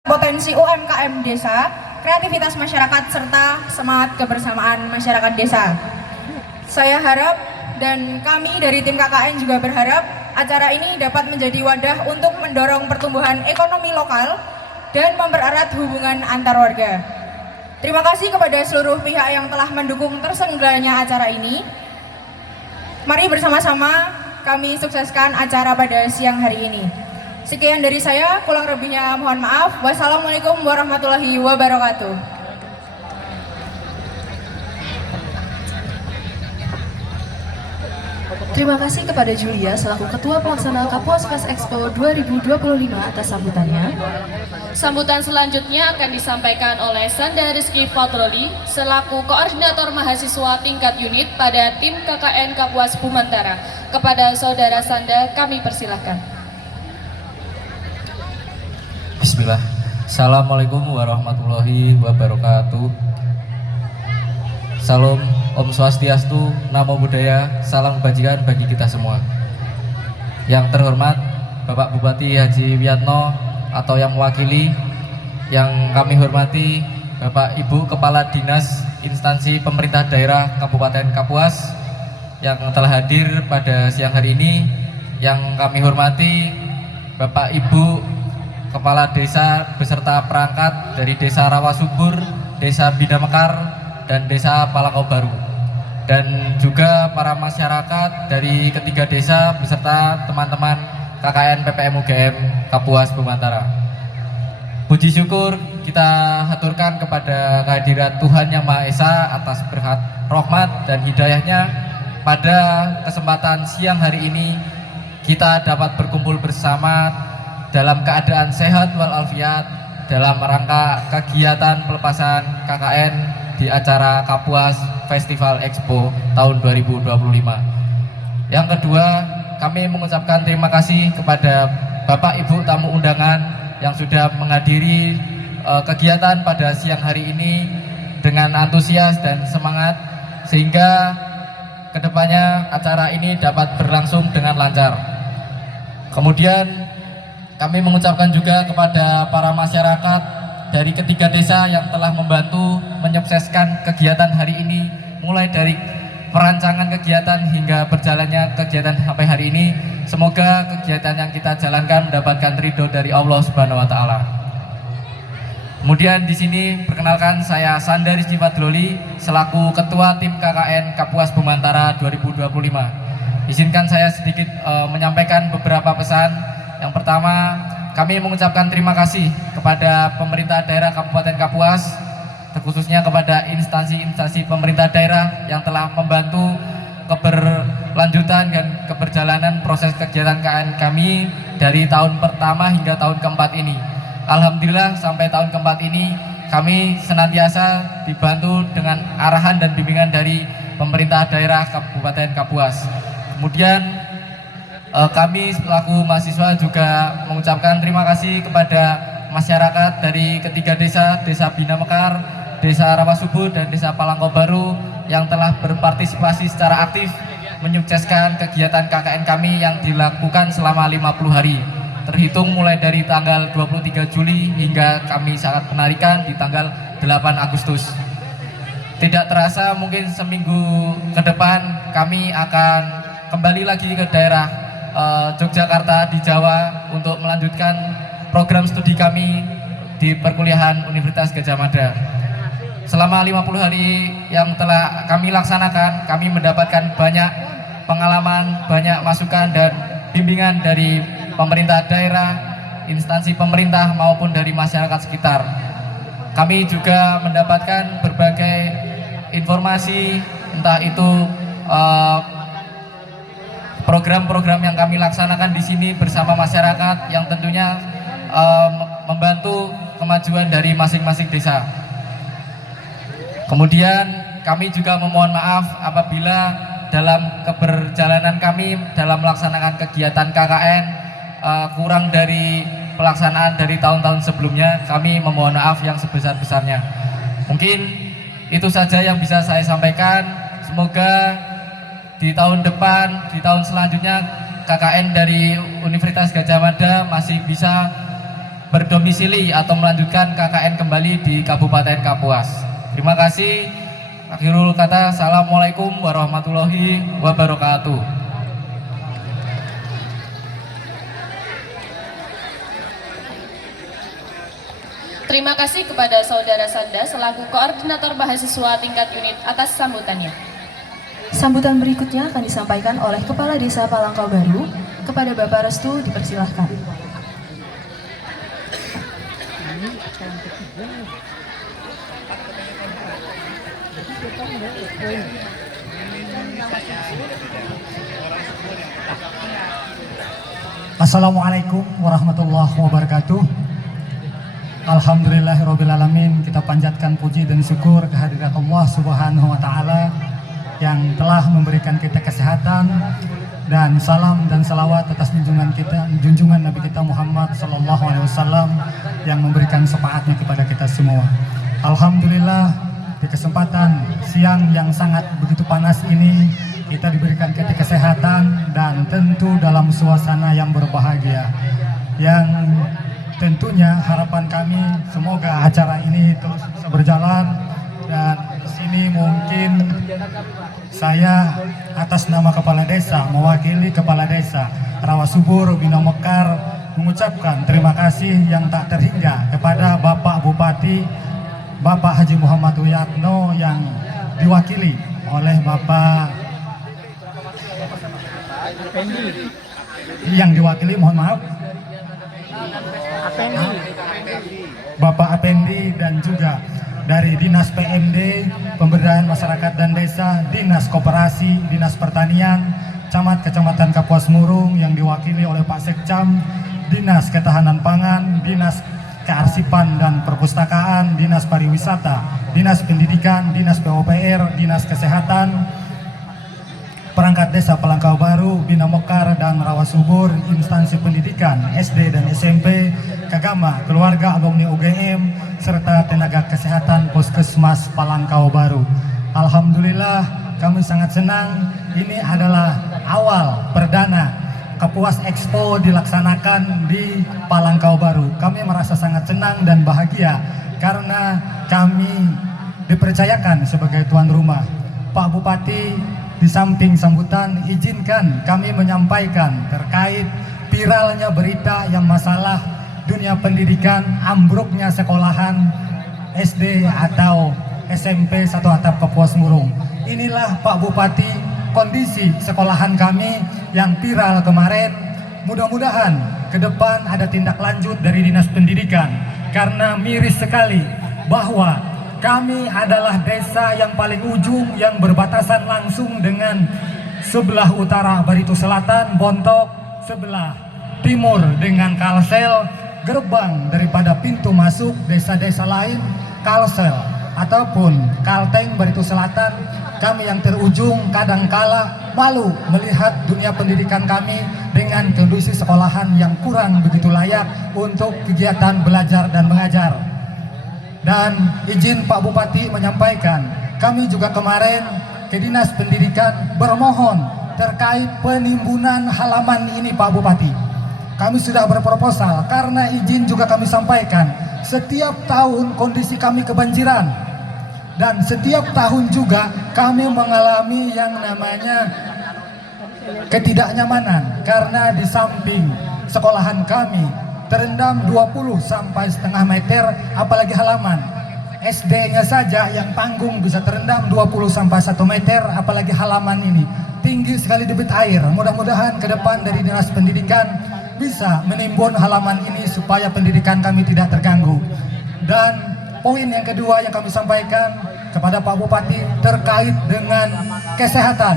potensi UMKM desa, kreativitas masyarakat, serta semangat kebersamaan masyarakat desa. Saya harap dan kami dari tim KKN juga berharap acara ini dapat menjadi wadah untuk mendorong pertumbuhan ekonomi lokal dan mempererat hubungan antar warga. Terima kasih kepada seluruh pihak yang telah mendukung terselenggaranya acara ini. Mari bersama-sama kami sukseskan acara pada siang hari ini. Sekian dari saya, kurang lebihnya mohon maaf. Wassalamualaikum warahmatullahi wabarakatuh. Terima kasih kepada Julia selaku Ketua Pelaksana Kapuas Fest Expo 2025 atas sambutannya. Sambutan selanjutnya akan disampaikan oleh Sanda Rizky Fatroli selaku Koordinator Mahasiswa tingkat unit pada tim KKN Kapuas Bumantara. Kepada Saudara Sanda kami persilahkan. Bismillah. Assalamualaikum warahmatullahi wabarakatuh. Salam Om Swastiastu, Namo Buddhaya, salam kebajikan bagi kita semua. Yang terhormat Bapak Bupati Haji Wiyatno atau yang mewakili, yang kami hormati Bapak Ibu Kepala Dinas Instansi Pemerintah Daerah Kabupaten Kapuas yang telah hadir pada siang hari ini, yang kami hormati Bapak Ibu Kepala Desa beserta perangkat dari Desa Rawasubur, Desa Bina Mekar, dan Desa Palangkau Baru, dan juga para masyarakat dari ketiga desa beserta teman-teman KKN PPM UGM Kapuas Bumantara. Puji syukur kita haturkan kepada kehadirat Tuhan Yang Maha Esa atas berkat rahmat dan hidayahnya. Pada kesempatan siang hari ini kita dapat berkumpul bersama dalam keadaan sehat walafiat dalam rangka kegiatan pelepasan KKN di acara Kapuas Festival Expo tahun 2025. Yang kedua, kami mengucapkan terima kasih kepada Bapak Ibu tamu undangan yang sudah menghadiri kegiatan pada siang hari ini dengan antusias dan semangat, sehingga kedepannya acara ini dapat berlangsung dengan lancar. Kemudian kami mengucapkan juga kepada para masyarakat dari ketiga desa yang telah membantu menyukseskan kegiatan hari ini, mulai dari perancangan kegiatan hingga berjalannya kegiatan sampai hari ini. Semoga kegiatan yang kita jalankan mendapatkan ridho dari Allah Subhanahu wa Ta'ala. Kemudian di sini perkenalkan, saya Sanda Rizky Fatroli selaku Ketua Tim KKN Kapuas Bumantara 2025. Izinkan saya sedikit menyampaikan beberapa pesan. Yang pertama, kami mengucapkan terima kasih kepada pemerintah daerah Kabupaten Kapuas, terkhususnya kepada instansi-instansi pemerintah daerah yang telah membantu keberlanjutan dan keberjalanan proses kegiatan KKN kami dari tahun pertama hingga tahun keempat ini. Alhamdulillah sampai tahun keempat ini kami senantiasa dibantu dengan arahan dan bimbingan dari pemerintah daerah Kabupaten Kapuas. Kemudian kami selaku mahasiswa juga mengucapkan terima kasih kepada masyarakat dari ketiga desa, Desa Bina Mekar, Desa Rawasubur, dan Desa Palangkau Baru yang telah berpartisipasi secara aktif menyukseskan kegiatan KKN kami yang dilakukan selama 50 hari, terhitung mulai dari tanggal 23 Juli hingga kami sangat penarikan di tanggal 8 Agustus. Tidak terasa mungkin seminggu ke depan kami akan kembali lagi ke daerah Yogyakarta di Jawa untuk melanjutkan program studi kami di perkuliahan Universitas Gadjah Mada. Selama 50 hari yang telah kami laksanakan, kami mendapatkan banyak pengalaman, banyak masukan dan bimbingan dari pemerintah daerah, instansi pemerintah maupun dari masyarakat sekitar. Kami juga mendapatkan berbagai informasi, entah itu program-program yang kami laksanakan di sini bersama masyarakat yang tentunya membantu kemajuan dari masing-masing desa. Kemudian kami juga memohon maaf apabila dalam keberjalanan kami dalam melaksanakan kegiatan KKN kurang dari pelaksanaan dari tahun-tahun sebelumnya. Kami memohon maaf yang sebesar-besarnya. Mungkin itu saja yang bisa saya sampaikan. Semoga di tahun depan, di tahun selanjutnya KKN dari Universitas Gadjah Mada masih bisa berdomisili atau melanjutkan KKN kembali di Kabupaten Kapuas. Terima kasih. Akhirul kata, Assalamualaikum warahmatullahi wabarakatuh. Terima kasih kepada Saudara Sanda selaku Koordinator Mahasiswa tingkat unit atas sambutannya. Sambutan berikutnya akan disampaikan oleh Kepala Desa Palangkau Baru. Kepada Bapak Restu dipersilahkan. Assalamualaikum warahmatullahi wabarakatuh. Alhamdulillahirrabbilalamin. Kita panjatkan puji dan syukur kehadirat Allah Subhanahu wa Ta'ala yang telah memberikan kita kesehatan, dan salam dan salawat atas junjungan Nabi kita Muhammad Sallallahu Alaihi Wasallam yang memberikan syafaatnya kepada kita semua. Alhamdulillah, di kesempatan siang yang sangat begitu panas ini kita diberikan kesehatan dan tentu dalam suasana yang berbahagia, yang tentunya harapan kami semoga acara ini terus bisa berjalan. Dan di sini mungkin saya atas nama Kepala Desa, mewakili Kepala Desa Rawasubur Bina Mekar, mengucapkan terima kasih yang tak terhingga kepada Bapak Bupati, Bapak Haji Muhammad Wiyatno, yang diwakili oleh Bapak Bapak Apendi, dan juga dari Dinas PMD, Pemberdayaan Masyarakat dan Desa, Dinas Koperasi, Dinas Pertanian, Camat Kecamatan Kapuas Murung yang diwakili oleh Pak Sekcam, Dinas Ketahanan Pangan, Dinas Kearsipan dan Perpustakaan, Dinas Pariwisata, Dinas Pendidikan, Dinas PUPR, Dinas Kesehatan, perangkat desa Palangkau Baru, Bina Mekar dan Rawasubur, instansi pendidikan SD dan SMP, Kagama, keluarga alumni UGM, serta tenaga kesehatan Puskesmas Palangkau Baru. Alhamdulillah, kami sangat senang. Ini adalah awal perdana Kapuas Expo dilaksanakan di Palangkau Baru. Kami merasa sangat senang dan bahagia karena kami dipercayakan sebagai tuan rumah. Pak Bupati, di samping sambutan, izinkan kami menyampaikan terkait viralnya berita yang masalah dunia pendidikan, ambruknya sekolahan SD atau SMP Satu Atap Kapuas Murung. Inilah Pak Bupati kondisi sekolahan kami yang viral kemarin. Mudah-mudahan ke depan ada tindak lanjut dari Dinas Pendidikan, karena miris sekali bahwa kami adalah desa yang paling ujung yang berbatasan langsung dengan sebelah utara Barito Selatan, Bontok, sebelah timur dengan Kalsel, gerbang daripada pintu masuk desa-desa lain, Kalsel ataupun Kalteng, Barito Selatan. Kami yang terujung kadangkala malu melihat dunia pendidikan kami dengan kondisi sekolahan yang kurang begitu layak untuk kegiatan belajar dan mengajar. Dan izin Pak Bupati menyampaikan, kami juga kemarin ke Dinas Pendidikan bermohon terkait penimbunan halaman ini Pak Bupati. Kami sudah berproposal karena izin juga kami sampaikan, setiap tahun kondisi kami kebanjiran, dan setiap tahun juga kami mengalami yang namanya ketidaknyamanan karena di samping sekolahan kami terendam 20 sampai setengah meter, apalagi halaman. SD-nya saja yang panggung bisa terendam 20 sampai 1 meter, apalagi halaman ini. Tinggi sekali debit air. Mudah-mudahan ke depan dari Dinas Pendidikan bisa menimbun halaman ini supaya pendidikan kami tidak terganggu. Dan poin yang kedua yang kami sampaikan kepada Pak Bupati terkait dengan kesehatan.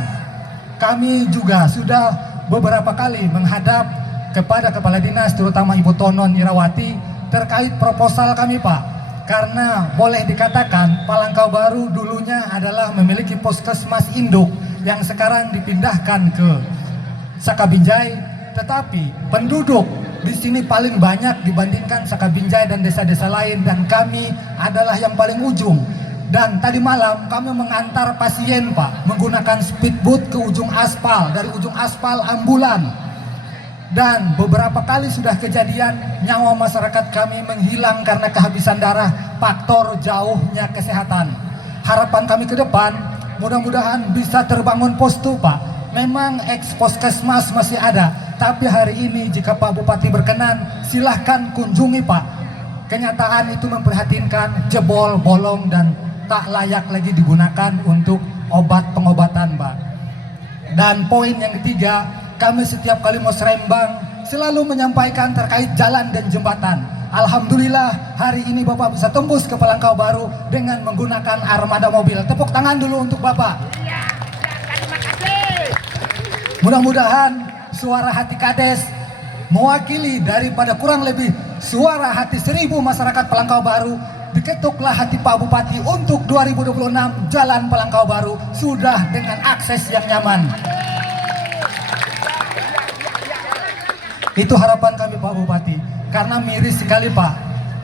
Kami juga sudah beberapa kali menghadap kepada Kepala Dinas, terutama Ibu Tonon Irawati, terkait proposal kami Pak. Karena boleh dikatakan Palangkau Baru dulunya adalah memiliki puskesmas induk yang sekarang dipindahkan ke Sakabinjai, tetapi penduduk di sini paling banyak dibandingkan Sakabinjai dan desa-desa lain, dan kami adalah yang paling ujung. Dan tadi malam kami mengantar pasien Pak menggunakan speedboat ke ujung aspal, dari ujung aspal ambulan. Dan beberapa kali sudah kejadian nyawa masyarakat kami menghilang karena kehabisan darah, faktor jauhnya kesehatan. Harapan kami ke depan, mudah-mudahan bisa terbangun postu Pak. Memang puskesmas masih ada, tapi hari ini jika Pak Bupati berkenan, silahkan kunjungi Pak. Kenyataan itu memprihatinkan, jebol, bolong, dan tak layak lagi digunakan untuk pengobatan Pak. Dan poin yang ketiga, kami setiap kali mau serembang selalu menyampaikan terkait jalan dan jembatan. Alhamdulillah hari ini Bapak bisa tembus ke Palangkau Baru dengan menggunakan armada mobil. Tepuk tangan dulu untuk Bapak. Mudah-mudahan suara hati Kades mewakili daripada kurang lebih suara hati 1000 masyarakat Palangkau Baru. Diketuklah hati Pak Bupati untuk 2026 Jalan Palangkau Baru sudah dengan akses yang nyaman. Itu harapan kami Pak Bupati. Karena miris sekali Pak,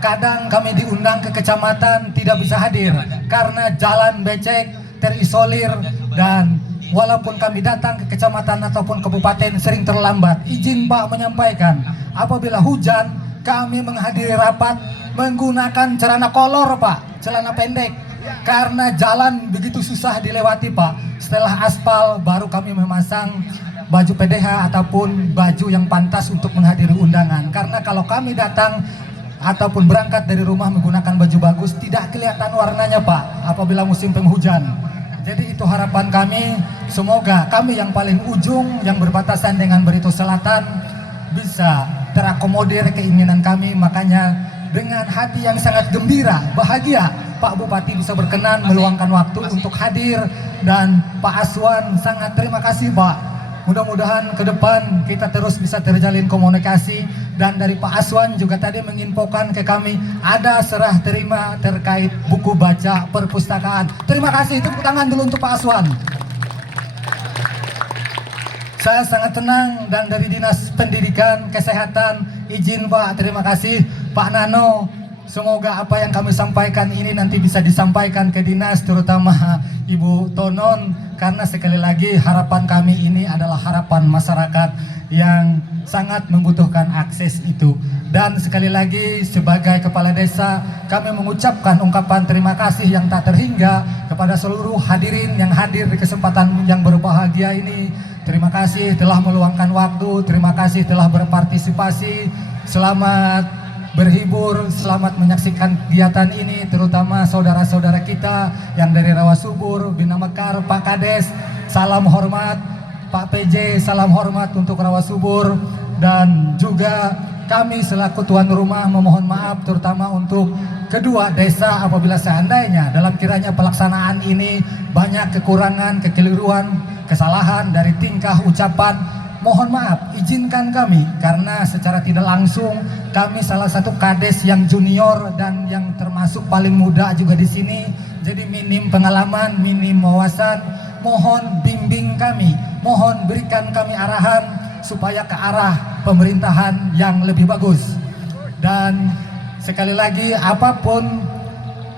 kadang kami diundang ke kecamatan tidak bisa hadir karena jalan becek, terisolir, dan walaupun kami datang ke kecamatan ataupun kabupaten sering terlambat. Izin Pak menyampaikan, apabila hujan kami menghadiri rapat menggunakan celana kolor Pak, celana pendek, karena jalan begitu susah dilewati Pak. Setelah aspal baru kami memasang baju PDH ataupun baju yang pantas untuk menghadiri undangan. Karena kalau kami datang ataupun berangkat dari rumah menggunakan baju bagus, tidak kelihatan warnanya Pak apabila musim penghujan. Jadi itu harapan kami, semoga kami yang paling ujung yang berbatasan dengan Barito Selatan bisa terakomodir keinginan kami. Makanya dengan hati yang sangat gembira, bahagia, Pak Bupati bisa berkenan meluangkan waktu untuk hadir. Dan Pak Aswan sangat terima kasih Pak. Mudah-mudahan ke depan kita terus bisa terjalin komunikasi. Dan dari Pak Aswan juga tadi menginfokan ke kami ada serah terima terkait buku baca perpustakaan. Terima kasih, tepuk tangan dulu untuk Pak Aswan. Saya sangat tenang. Dan dari Dinas Pendidikan Kesehatan, izin Pak, terima kasih Pak Nano. Semoga apa yang kami sampaikan ini nanti bisa disampaikan ke dinas, terutama Ibu Tonon, karena sekali lagi harapan kami ini adalah harapan masyarakat yang sangat membutuhkan akses itu. Dan sekali lagi sebagai kepala desa kami mengucapkan ungkapan terima kasih yang tak terhingga kepada seluruh hadirin yang hadir di kesempatan yang berbahagia ini. Terima kasih telah meluangkan waktu, terima kasih telah berpartisipasi. Selamat berhibur, selamat menyaksikan kegiatan ini, terutama saudara-saudara kita yang dari Rawasubur, Bina Mekar, Pak Kades, salam hormat, Pak PJ, salam hormat untuk Rawasubur. Dan juga kami selaku tuan rumah memohon maaf terutama untuk kedua desa apabila seandainya dalam kiranya pelaksanaan ini banyak kekurangan, kekeliruan, kesalahan dari tingkah ucapan. Mohon maaf, izinkan kami karena secara tidak langsung kami salah satu kades yang junior dan yang termasuk paling muda juga di sini. Jadi minim pengalaman, minim wawasan. Mohon bimbing kami, mohon berikan kami arahan supaya ke arah pemerintahan yang lebih bagus. Dan sekali lagi apapun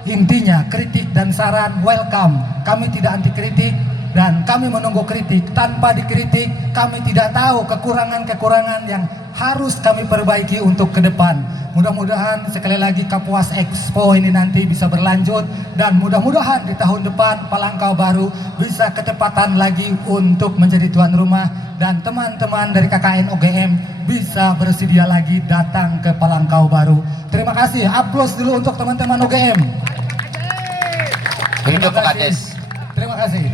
intinya kritik dan saran welcome. Kami tidak anti kritik. Dan kami menunggu kritik. Tanpa dikritik kami tidak tahu kekurangan-kekurangan yang harus kami perbaiki untuk ke depan. Mudah-mudahan sekali lagi Kapuas Expo ini nanti bisa berlanjut. Dan mudah-mudahan di tahun depan Palangkau Baru bisa ketepatan lagi untuk menjadi tuan rumah. Dan teman-teman dari KKN OGM bisa bersedia lagi datang ke Palangkau Baru. Terima kasih. Aplaus dulu untuk teman-teman OGM. Terima kasih.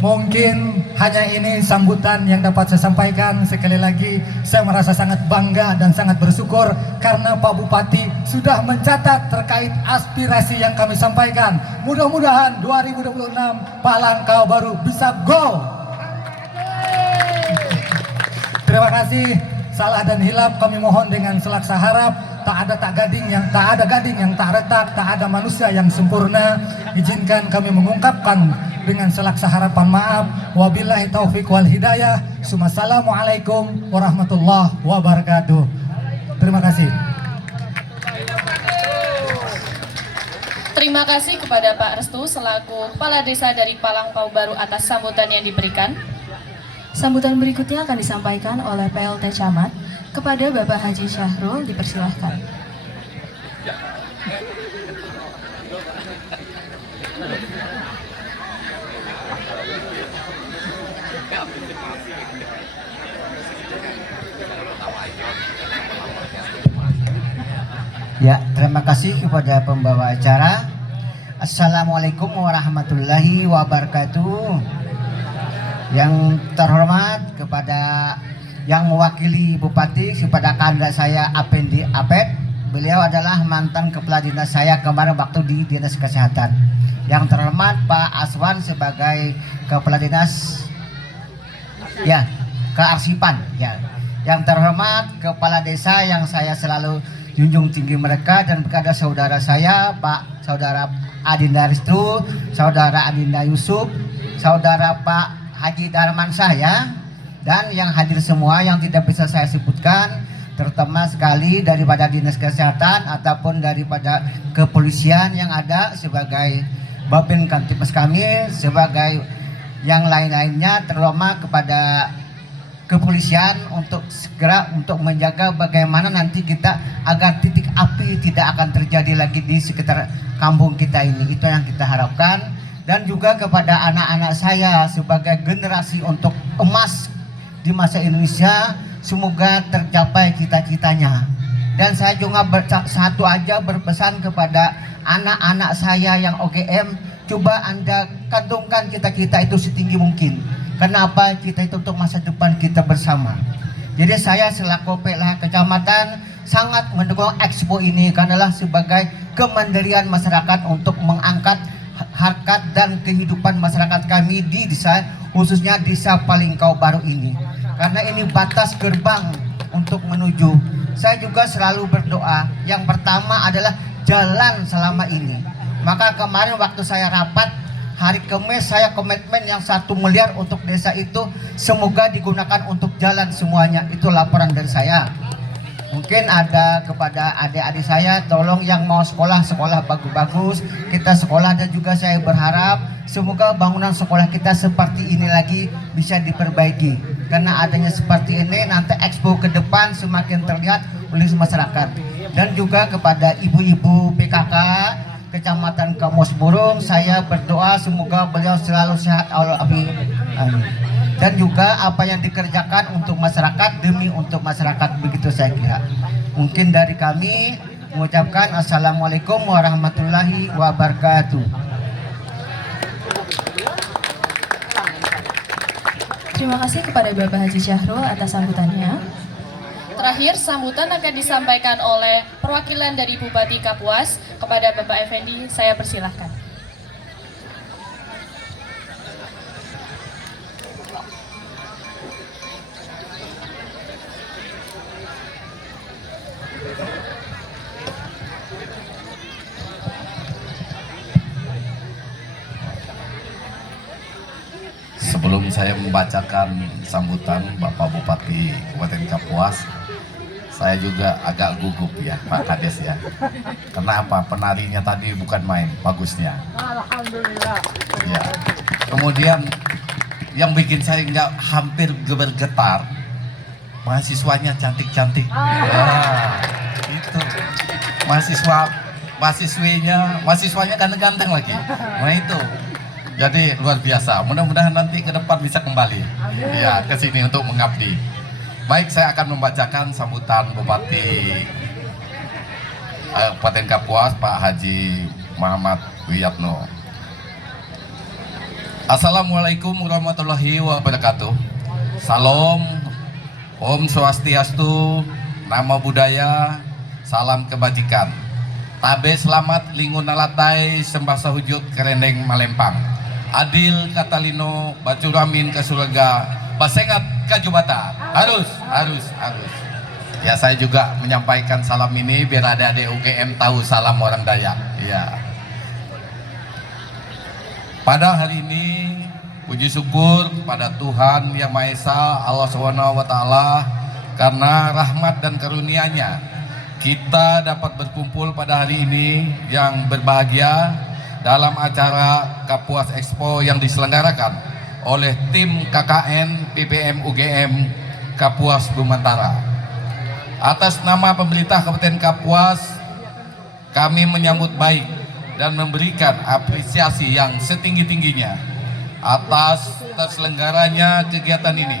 Mungkin hanya ini sambutan yang dapat saya sampaikan. Sekali lagi saya merasa sangat bangga dan sangat bersyukur karena Pak Bupati sudah mencatat terkait aspirasi yang kami sampaikan. Mudah-mudahan 2026 Palangkau Baru bisa go. Terima kasih. Salah dan hilap kami mohon dengan selaksa harap. Tak ada gading yang tak retak, tak ada manusia yang sempurna. Izinkan kami mengungkapkan dengan selaksa harapan maaf. Wabillahi taufik wal hidayah. Assalamualaikum warahmatullahi wabarakatuh. Terima kasih. Terima kasih kepada Pak Restu selaku Kepala Desa dari Palangkau Baru atas sambutan yang diberikan. Sambutan berikutnya akan disampaikan oleh PLT Camat kepada Bapak Haji Syahrul, dipersilahkan. Ya, terima kasih kepada pembawa acara. Assalamualaikum warahmatullahi wabarakatuh. Yang terhormat kepada yang mewakili Bupati, kepada kanda saya Apendi Apet. Beliau adalah mantan kepala dinas saya kemarin waktu di Dinas Kesehatan. Yang terhormat Pak Aswan sebagai kepala dinas kearsipan. Ya. Yang terhormat kepala desa yang saya selalu junjung tinggi mereka, dan kepada saudara saya saudara Adinda Ristu, saudara Adinda Yusuf, saudara Pak Haji Darmansyah ya, dan yang hadir semua yang tidak bisa saya sebutkan, terutama sekali daripada Dinas Kesehatan ataupun daripada kepolisian yang ada sebagai Babin Kamtibmas kami, sebagai yang lain-lainnya, terutama kepada kepolisian untuk segera untuk menjaga bagaimana nanti kita agar titik api tidak akan terjadi lagi di sekitar kampung kita ini. Itu yang kita harapkan. Dan juga kepada anak-anak saya sebagai generasi untuk emas di masa Indonesia, semoga tercapai cita-citanya. Dan saya juga satu aja berpesan kepada anak-anak saya yang OGM, coba Anda kantongkan cita-cita itu setinggi mungkin. Kenapa? Kita itu untuk masa depan kita bersama. Jadi saya selaku PLH Kecamatan sangat mendukung Expo ini karena sebagai kemandirian masyarakat untuk mengangkat harkat dan kehidupan masyarakat kami di desa, khususnya desa Palingkau Baru ini. Karena ini batas gerbang untuk menuju. Saya juga selalu berdoa. Yang pertama adalah jalan selama ini. Maka kemarin waktu saya rapat hari Kamis, saya komitmen yang 1 miliar untuk desa itu semoga digunakan untuk jalan semuanya. Itu laporan dari saya. Mungkin ada kepada adik-adik saya, tolong yang mau sekolah bagus-bagus, kita sekolah. Dan juga saya berharap semoga bangunan sekolah kita seperti ini lagi bisa diperbaiki. Karena adanya seperti ini nanti Expo ke depan semakin terlihat oleh masyarakat. Dan juga kepada ibu-ibu PKK Kecamatan Kamus Burung, saya berdoa semoga beliau selalu sehat walafiat. Amin. Dan juga apa yang dikerjakan untuk masyarakat demi untuk masyarakat, begitu saya kira. Mungkin dari kami mengucapkan Assalamualaikum warahmatullahi wabarakatuh. Terima kasih kepada Bapak Haji Syahrul atas sambutannya. Terakhir, sambutan akan disampaikan oleh perwakilan dari Bupati Kapuas kepada Bapak Effendi. Saya persilahkan. Sebelum saya membacakan sambutan Bapak Bupati Kabupaten Kapuas, saya juga agak gugup ya Pak Kades ya. Kenapa? Penarinya tadi bukan main, bagusnya. Alhamdulillah. Ya. Kemudian yang bikin saya nggak hampir bergetar, mahasiswanya cantik-cantik. Itu mahasiswanya ganteng-ganteng lagi. Nah itu. Jadi luar biasa. Mudah-mudahan nanti ke depan bisa kembali ya ke sini untuk mengabdi. Baik, saya akan membacakan sambutan Bupati Kabupaten Kapuas Pak Haji Muhammad Wiyatno. Assalamualaikum warahmatullahi wabarakatuh. Salam, Om Swastiastu, Namo Buddhaya, salam kebajikan. Tabe selamat lingun nalatai sembah sahujud kerendeng malempang. Adil katalino bacuramin ke surga. Basengat kajubata. Harus. Ya, saya juga menyampaikan salam ini biar adik-adik UGM tahu salam orang Dayak. Ya. Pada hari ini puji syukur kepada Tuhan Yang Maha Esa, Allah SWT, karena rahmat dan karunia-Nya kita dapat berkumpul pada hari ini yang berbahagia dalam acara Kapuas Expo yang diselenggarakan oleh tim KKN PPM UGM Kapuas Bumantara. Atas nama pemerintah Kabupaten Kapuas, kami menyambut baik dan memberikan apresiasi yang setinggi-tingginya atas terselenggaranya kegiatan ini.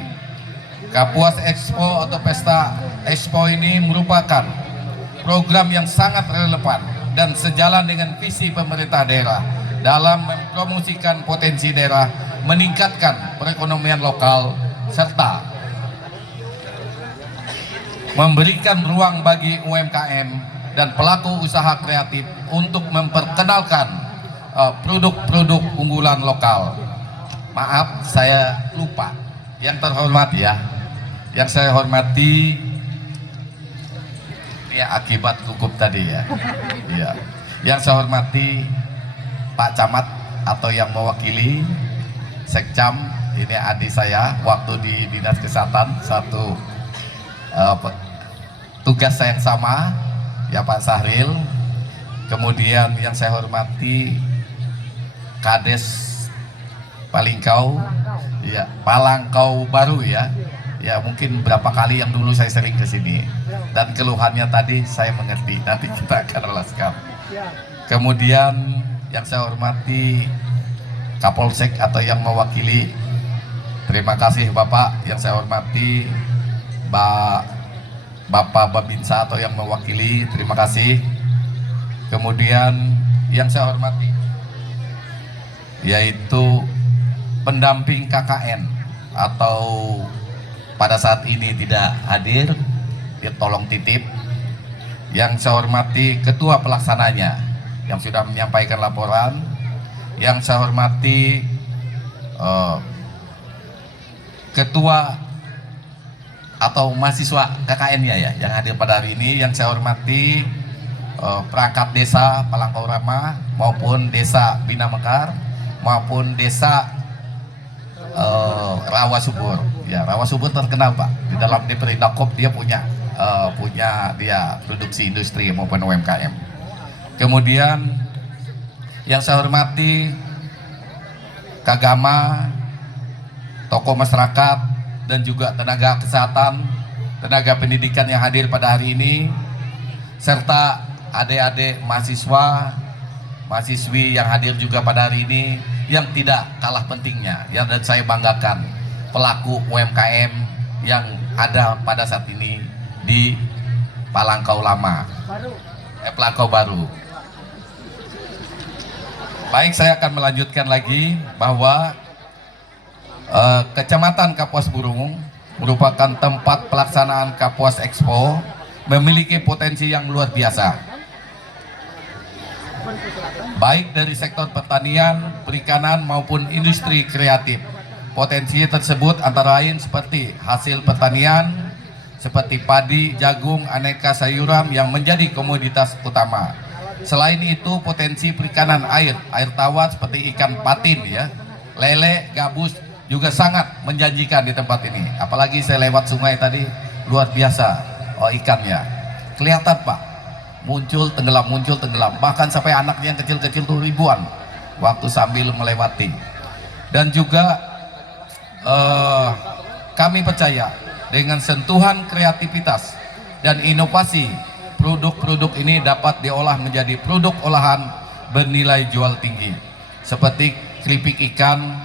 Kapuas Expo atau Pesta Expo ini merupakan program yang sangat relevan dan sejalan dengan visi pemerintah daerah dalam mempromosikan potensi daerah, meningkatkan perekonomian lokal, serta memberikan ruang bagi UMKM dan pelaku usaha kreatif untuk memperkenalkan produk-produk unggulan lokal. Maaf, saya lupa. Yang terhormat ya, yang saya hormati, ya akibat gugup tadi ya. Ya. Yang saya hormati Pak Camat atau yang mewakili Sekcam, ini adik saya waktu di Dinas Kesehatan, satu tugas saya yang sama ya Pak Sahril. Kemudian yang saya hormati Kades Palangkau Baru ya. Ya mungkin berapa kali yang dulu saya sering ke sini dan keluhannya tadi saya mengerti, nanti kita akan jelaskan. Kemudian yang saya hormati Kapolsek atau yang mewakili, terima kasih Bapak. Yang saya hormati Bapak Babinsa atau yang mewakili, terima kasih. Kemudian yang saya hormati yaitu pendamping KKN atau pada saat ini tidak hadir, dia tolong titip. Yang saya hormati ketua pelaksananya yang sudah menyampaikan laporan. Yang saya hormati ketua atau mahasiswa KKN-nya ya yang hadir pada hari ini. Yang saya hormati perangkat desa Palangkau Rama maupun desa Bina Mekar maupun desa Rawa Subur. Ya, Rawa Subur terkenal Pak. Di dalam Deperinakop dia punya dia produksi industri maupun UMKM. Kemudian yang saya hormati Kagama, tokoh masyarakat dan juga tenaga kesehatan, tenaga pendidikan yang hadir pada hari ini, serta adik-adik mahasiswa, mahasiswi yang hadir juga pada hari ini, yang tidak kalah pentingnya, yang dan saya banggakan, pelaku UMKM yang ada pada saat ini di Palangkau Lama, Palangkau Baru. Baik, saya akan melanjutkan lagi bahwa Kecamatan Kapuas Burung merupakan tempat pelaksanaan Kapuas Expo, memiliki potensi yang luar biasa. Baik dari sektor pertanian, perikanan maupun industri kreatif. Potensi tersebut antara lain seperti hasil pertanian, seperti padi, jagung, aneka sayuran yang menjadi komoditas utama. Selain itu potensi perikanan air tawar seperti ikan patin ya, lele, gabus juga sangat menjanjikan di tempat ini. Apalagi saya lewat sungai tadi, luar biasa ikannya. Kelihatan Pak, muncul tenggelam, bahkan sampai anaknya yang kecil-kecil tuh ribuan waktu sambil melewati. Dan juga kami percaya dengan sentuhan kreativitas dan inovasi, produk-produk ini dapat diolah menjadi produk olahan bernilai jual tinggi seperti keripik ikan,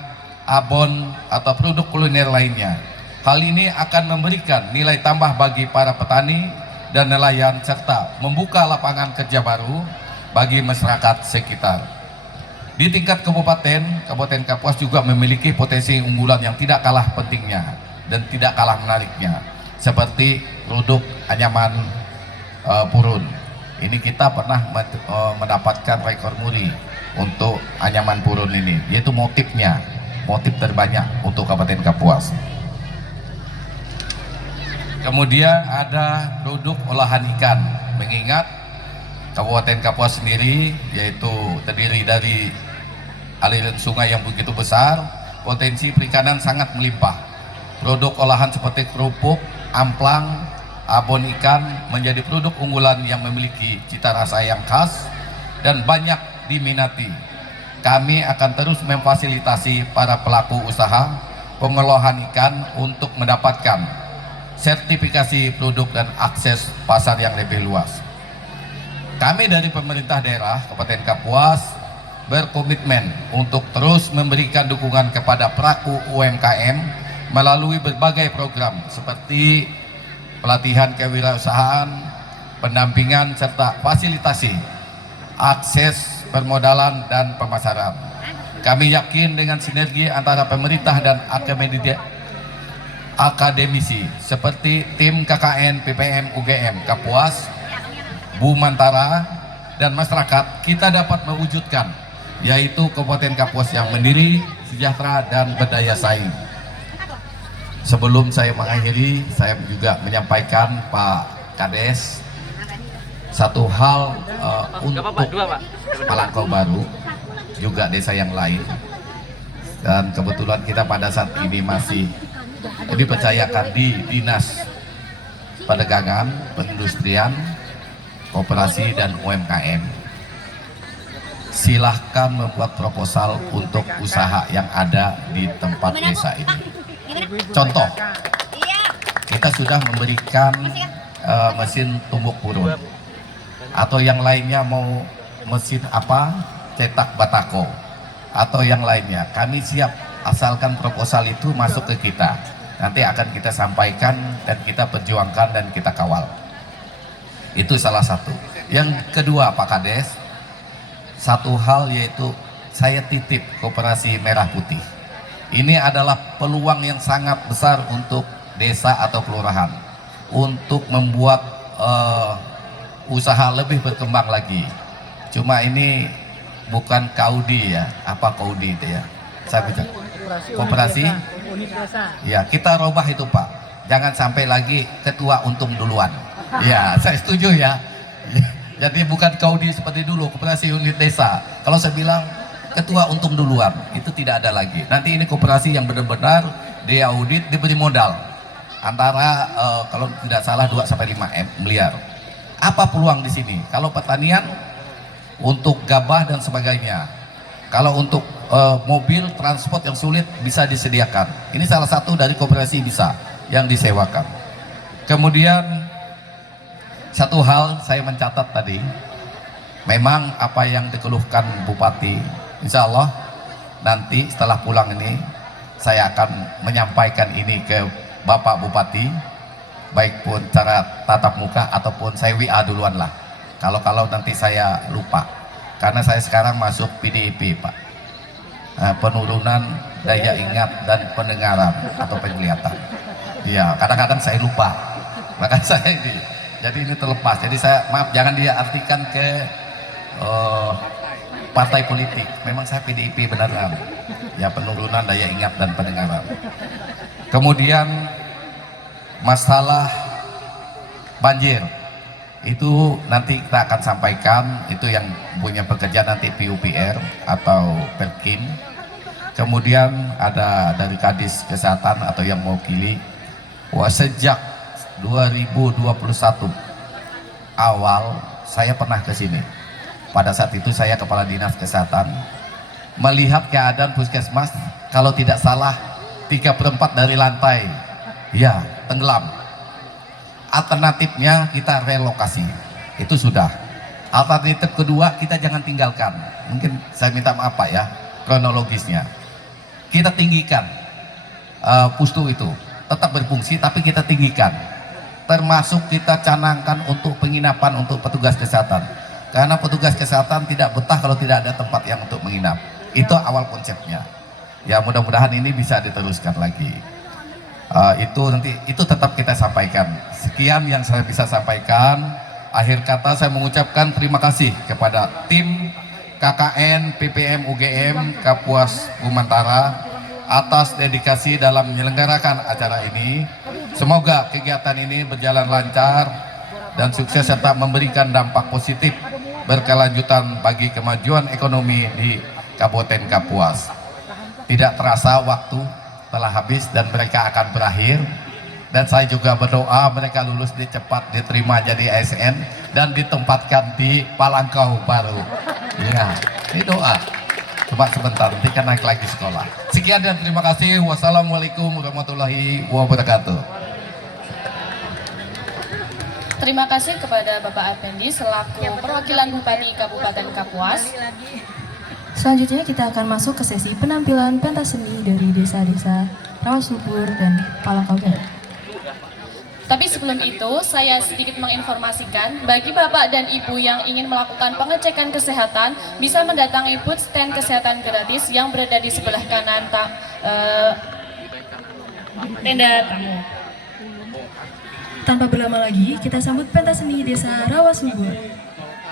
abon, atau produk kuliner lainnya. Hal ini akan memberikan nilai tambah bagi para petani dan nelayan serta membuka lapangan kerja baru bagi masyarakat sekitar. Di tingkat kabupaten, Kabupaten Kapuas juga memiliki potensi unggulan yang tidak kalah pentingnya dan tidak kalah menariknya, seperti produk anyaman purun. Ini kita pernah mendapatkan rekor muri untuk anyaman purun ini, yaitu motif terbanyak untuk Kabupaten Kapuas. Kemudian ada produk olahan ikan, mengingat Kabupaten Kapuas sendiri yaitu terdiri dari aliran sungai yang begitu besar, potensi perikanan sangat melimpah. Produk olahan seperti kerupuk, amplang, abon ikan menjadi produk unggulan yang memiliki cita rasa yang khas dan banyak diminati. kami akan terus memfasilitasi para pelaku usaha pengolahan ikan untuk mendapatkan sertifikasi produk dan akses pasar yang lebih luas. Kami dari pemerintah daerah Kabupaten Kapuas berkomitmen untuk terus memberikan dukungan kepada pelaku UMKM melalui berbagai program seperti pelatihan kewirausahaan, pendampingan serta fasilitasi akses permodalan dan pemasaran. Kami yakin dengan sinergi antara pemerintah dan akademisi seperti tim KKN PPM UGM Kapuas, Bumantara, dan masyarakat, kita dapat mewujudkan yaitu Kabupaten Kapuas yang mandiri, sejahtera, dan berdaya saing. Sebelum saya mengakhiri, saya juga menyampaikan Pak Kades satu hal untuk Palangkau Baru, juga desa yang lain. Dan kebetulan kita pada saat ini masih dipercayakan di Dinas Perdagangan, Perindustrian, Koperasi, dan UMKM. Silahkan membuat proposal untuk usaha yang ada di tempat desa ini. Contoh, kita sudah memberikan mesin tumbuk purun, atau yang lainnya mau mesin apa, cetak batako, atau yang lainnya. Kami siap asalkan proposal itu masuk ke kita. Nanti akan kita sampaikan dan kita perjuangkan dan kita kawal. Itu salah satu. Yang kedua Pak Kades, satu hal yaitu saya titip Koperasi Merah Putih. Ini adalah peluang yang sangat besar untuk desa atau kelurahan untuk membuat usaha lebih berkembang lagi. Cuma ini bukan kaudi ya, apa kaudi itu ya? Saya bicara koperasi. Ya, kita robah itu Pak. Jangan sampai lagi ketua untung duluan. Ya, saya setuju ya. Jadi bukan kaudi seperti dulu, koperasi unit desa. Kalau saya bilang ketua untung duluan, itu tidak ada lagi. Nanti ini koperasi yang benar-benar diaudit, diberi modal antara kalau tidak salah 2 sampai 5 miliar. Apa peluang di sini? Kalau pertanian untuk gabah dan sebagainya. Kalau untuk mobil transport yang sulit bisa disediakan. Ini salah satu dari koperasi bisa yang disewakan. Kemudian satu hal saya mencatat tadi, memang apa yang dikeluhkan Bupati, insya Allah nanti setelah pulang ini saya akan menyampaikan ini ke Bapak Bupati, baik pun cara tatap muka ataupun saya WA duluan lah. Kalau nanti saya lupa, karena saya sekarang masuk PDIP Pak, penurunan daya ingat dan pendengaran atau penglihatan. Ya kadang-kadang saya lupa, maka saya ini. Jadi ini terlepas. Jadi saya maaf, jangan dia artikan ke partai politik. Memang saya PDIP beneran. Ya penurunan daya ingat dan pendengaran. Kemudian masalah banjir itu nanti kita akan sampaikan. Itu yang punya pekerjaan nanti PUPR atau Perkin. Kemudian ada dari Kadis Kesehatan atau yang mewakili. Wah, sejak 2021 awal saya pernah ke sini. Pada saat itu saya kepala dinas kesehatan, melihat keadaan puskesmas kalau tidak salah 3/4 dari lantai ya tenggelam. Alternatifnya kita relokasi, itu sudah. Alternatif kedua kita jangan tinggalkan. Mungkin saya minta maaf Pak ya kronologisnya. Kita tinggikan pustu itu tetap berfungsi tapi kita tinggikan. Termasuk kita canangkan untuk penginapan untuk petugas kesehatan, karena petugas kesehatan tidak betah kalau tidak ada tempat yang untuk menginap. Itu awal konsepnya ya, mudah-mudahan ini bisa diteruskan lagi. Itu tetap kita sampaikan. Sekian yang saya bisa sampaikan. Akhir kata saya mengucapkan terima kasih kepada tim KKN PPM UGM Kapuas Bumantara atas dedikasi dalam menyelenggarakan acara ini. Semoga kegiatan ini berjalan lancar dan sukses serta memberikan dampak positif berkelanjutan bagi kemajuan ekonomi di Kabupaten Kapuas. Tidak terasa waktu telah habis dan mereka akan berakhir. Dan saya juga berdoa mereka lulus cepat diterima jadi ASN dan ditempatkan di Palangkau Baru. Ya, ini doa. Cuma sebentar, nanti kan naik lagi sekolah. Sekian dan terima kasih. Wassalamualaikum warahmatullahi wabarakatuh. Terima kasih kepada Bapak Effendi selaku perwakilan Bupati Kabupaten Kapuas. Selanjutnya kita akan masuk ke sesi penampilan pentas seni dari desa-desa Rawasubur dan Palangkaraya. Tapi sebelum itu, saya sedikit menginformasikan bagi Bapak dan Ibu yang ingin melakukan pengecekan kesehatan bisa mendatangi booth stand kesehatan gratis yang berada di sebelah kanan tenda tamu. Tanpa berlama lagi, kita sambut pentas seni desa Rawasubur.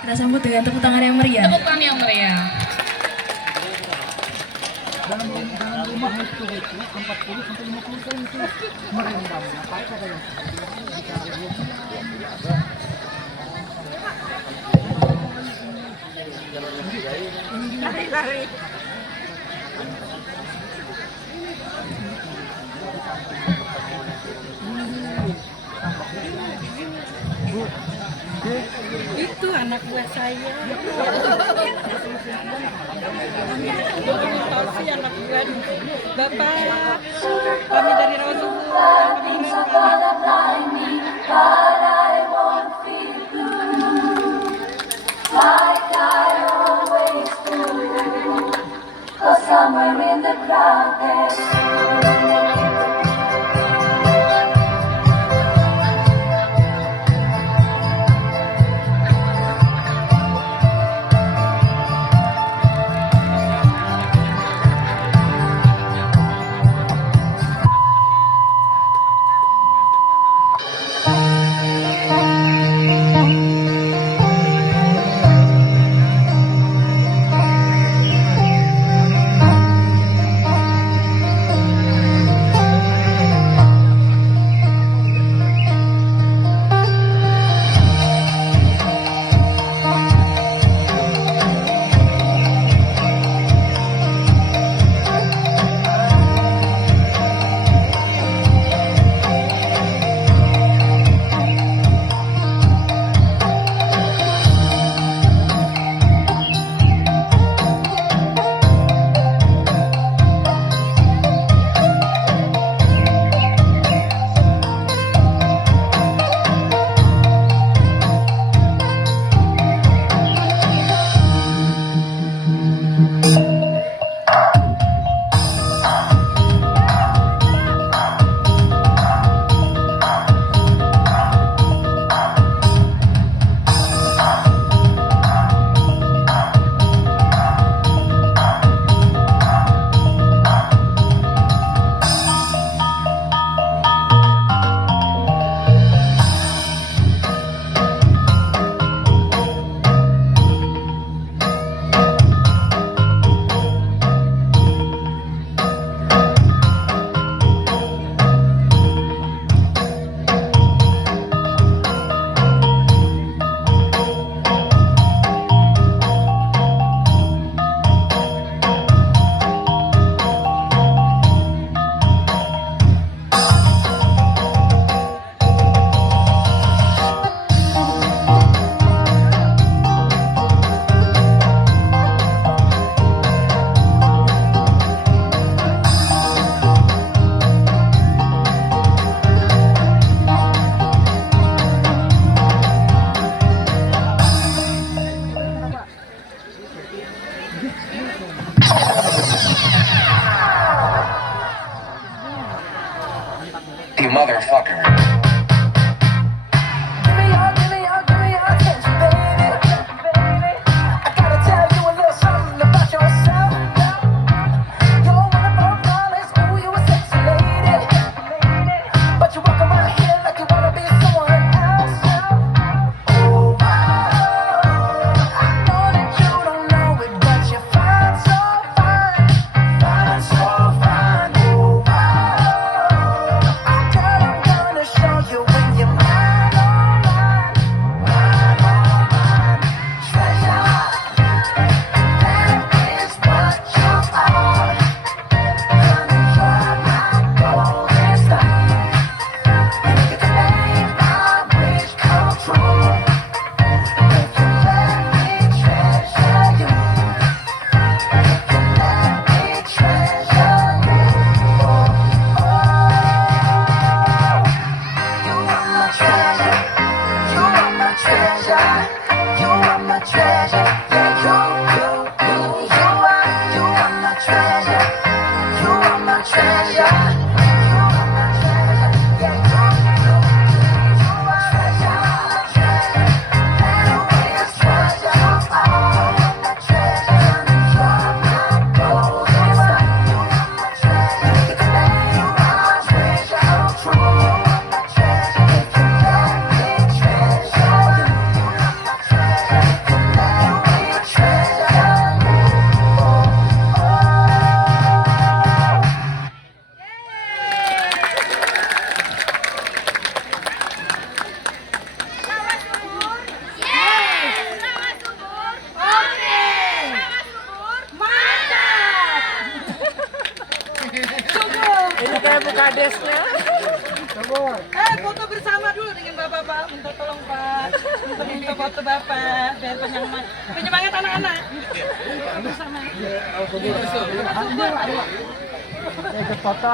Kita sambut dengan tepuk tangan yang meriah. Tepuk tangan yang meriah. Itu anak buah saya. Tausi anak buah Bapak. Kami dari Rawasubur. You motherfucker. Show Kadesnya. Foto bersama dulu dengan Bapak. Minta tolong Pak. Minta foto Bapak biar penyemangat anak-anak. Bersama. Ikut foto.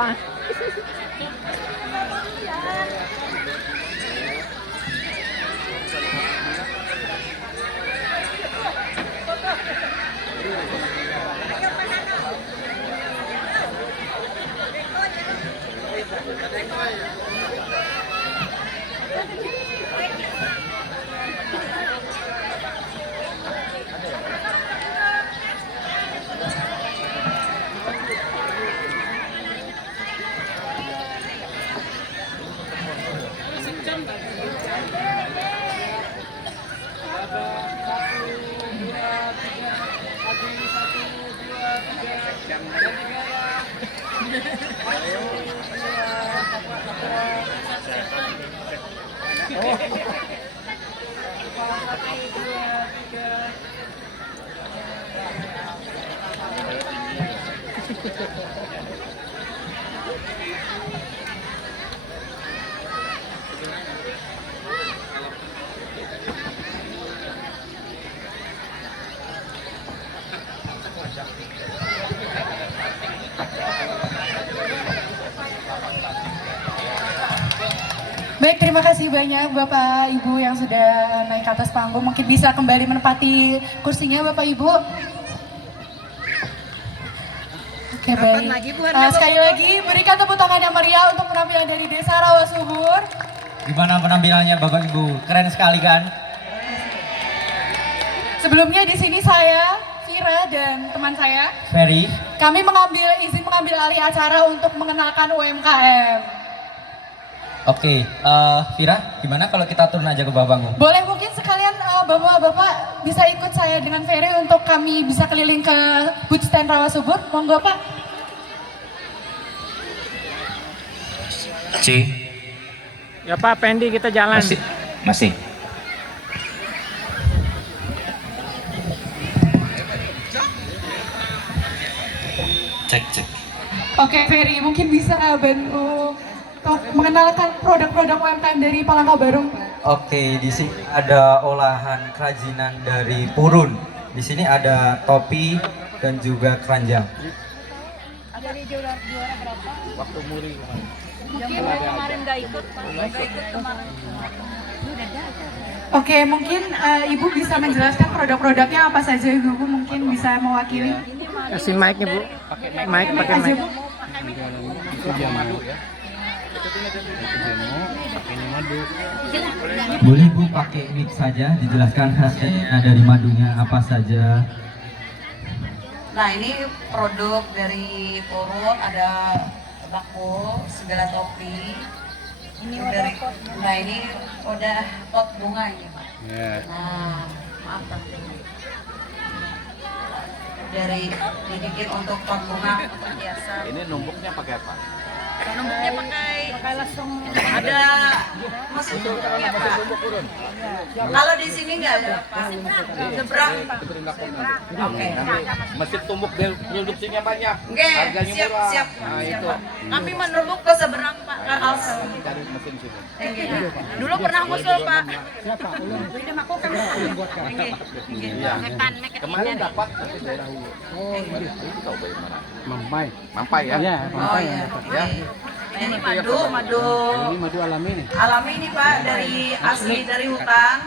Baik, terima kasih banyak Bapak Ibu yang sudah naik ke atas panggung. Mungkin bisa kembali menempati kursinya Bapak Ibu. Oke, baik. Sekali lagi berikan tepuk tangan yang meriah untuk penampilan dari Desa Rawasubur. Gimana penampilannya Bapak Ibu? Keren sekali kan? Sebelumnya di sini saya, Vira dan teman saya, Ferry. kami izin mengambil alih acara untuk mengenalkan UMKM. Oke, Vira, gimana kalau kita turun aja ke bawah panggung? Boleh mungkin sekalian Bapak-Bapak bisa ikut saya dengan Ferry untuk kami bisa keliling ke booth stand Rawasubur. Monggo Pak. C. Ya Pak Pendi kita jalan. Masih. Cek. Oke Ferry, mungkin bisa bantu untuk mengenalkan produk-produk UMKM dari Palangka Barung. Oke, di sini ada olahan kerajinan dari purun. Di sini ada topi dan juga keranjang. Dari juara berapa? Waktu muri kemarin. Yang kemarin nggak ikut, Pak. Nggak ikut kemarin. Oke, mungkin Ibu bisa menjelaskan produk-produknya apa saja Ibu, mungkin bisa mewakili. Kasih mic-nya Bu. Pakai mic. Bu. Boleh Bu pakai mic saja, dijelaskan khasnya dari madunya apa saja. Nah ini produk dari Purun, ada bako, segala topi. Ini dari, nah ini udah pot bunga ini Pak. Nah maaf Pak. Dari dibikin untuk pot bunga biasa. Ini numpuknya pakai apa? Numpuknya pakai langsung ada mesin tumbuknya Pak. Kalau di sini nggak ada Pak. Seberang Pak. Oke. Mesin tumbuk dan produksinya banyak. Oke, Harganya siap, murah. siap, Nah, siap itu. Pak. Kami menumbuk ke seberang Pak, ke Alsa. Cari mesin sini. Dulu pernah ngusul Pak. Iya. Kemarin dapat dari daerah Hulu. Itu tahu bagaimana? Mampai ya? Oh iya. Ya. Nah, ini madu alami nih. Alami nih Pak, dari asli dari hutan.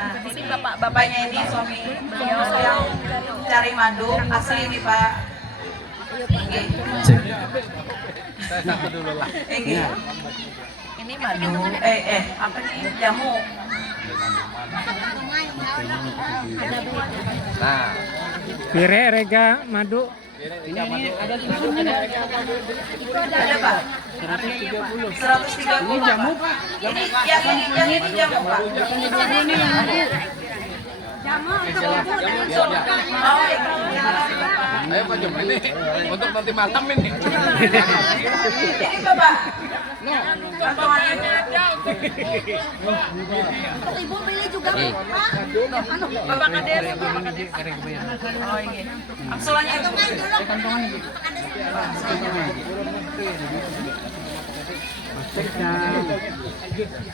Nah, ini bapaknya ini suami beliau yang cari madu asli nih Pak. Satu dulu lah. Ini madu, apa nih, jamu. Nah, Pire, rega, madu. ini ada Ada Pak. 130. Ini jamu Pak. Yang ini jamu Pak. Jamu untuk ibu dan oh iya. ayo Pak Jom ini untuk nanti malam ini. Ini Bapak. Kantongannya ada. Untuk ibu pilih juga Pak. Bapak Kades. Oh iya. Aksulannya itu kan dulu.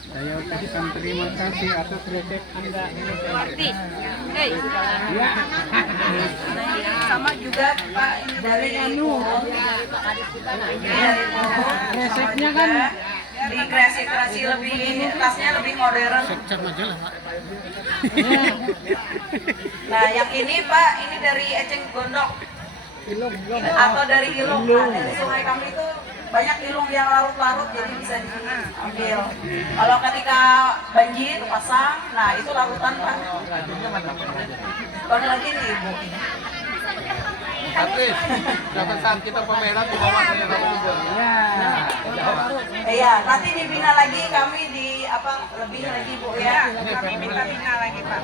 Saya ucapkan terima kasih atas resep Anda. Sama juga Pak ini dari resepnya kan di kreasi lebih tasnya lebih modern. Nah yang ini Pak ini dari eceng gondok atau dari ilung. Nah, dari sungai kami itu banyak ilung yang larut-larut jadi bisa diambil. Kalau ketika banjir pasang, nah itu larutan Pak. Baru lagi nih Ibu. Dapat saat kita pameran di bawah Iya, nanti dibina lagi kami di apa lebih lagi Bu ya. Kami minta bina lagi Pak.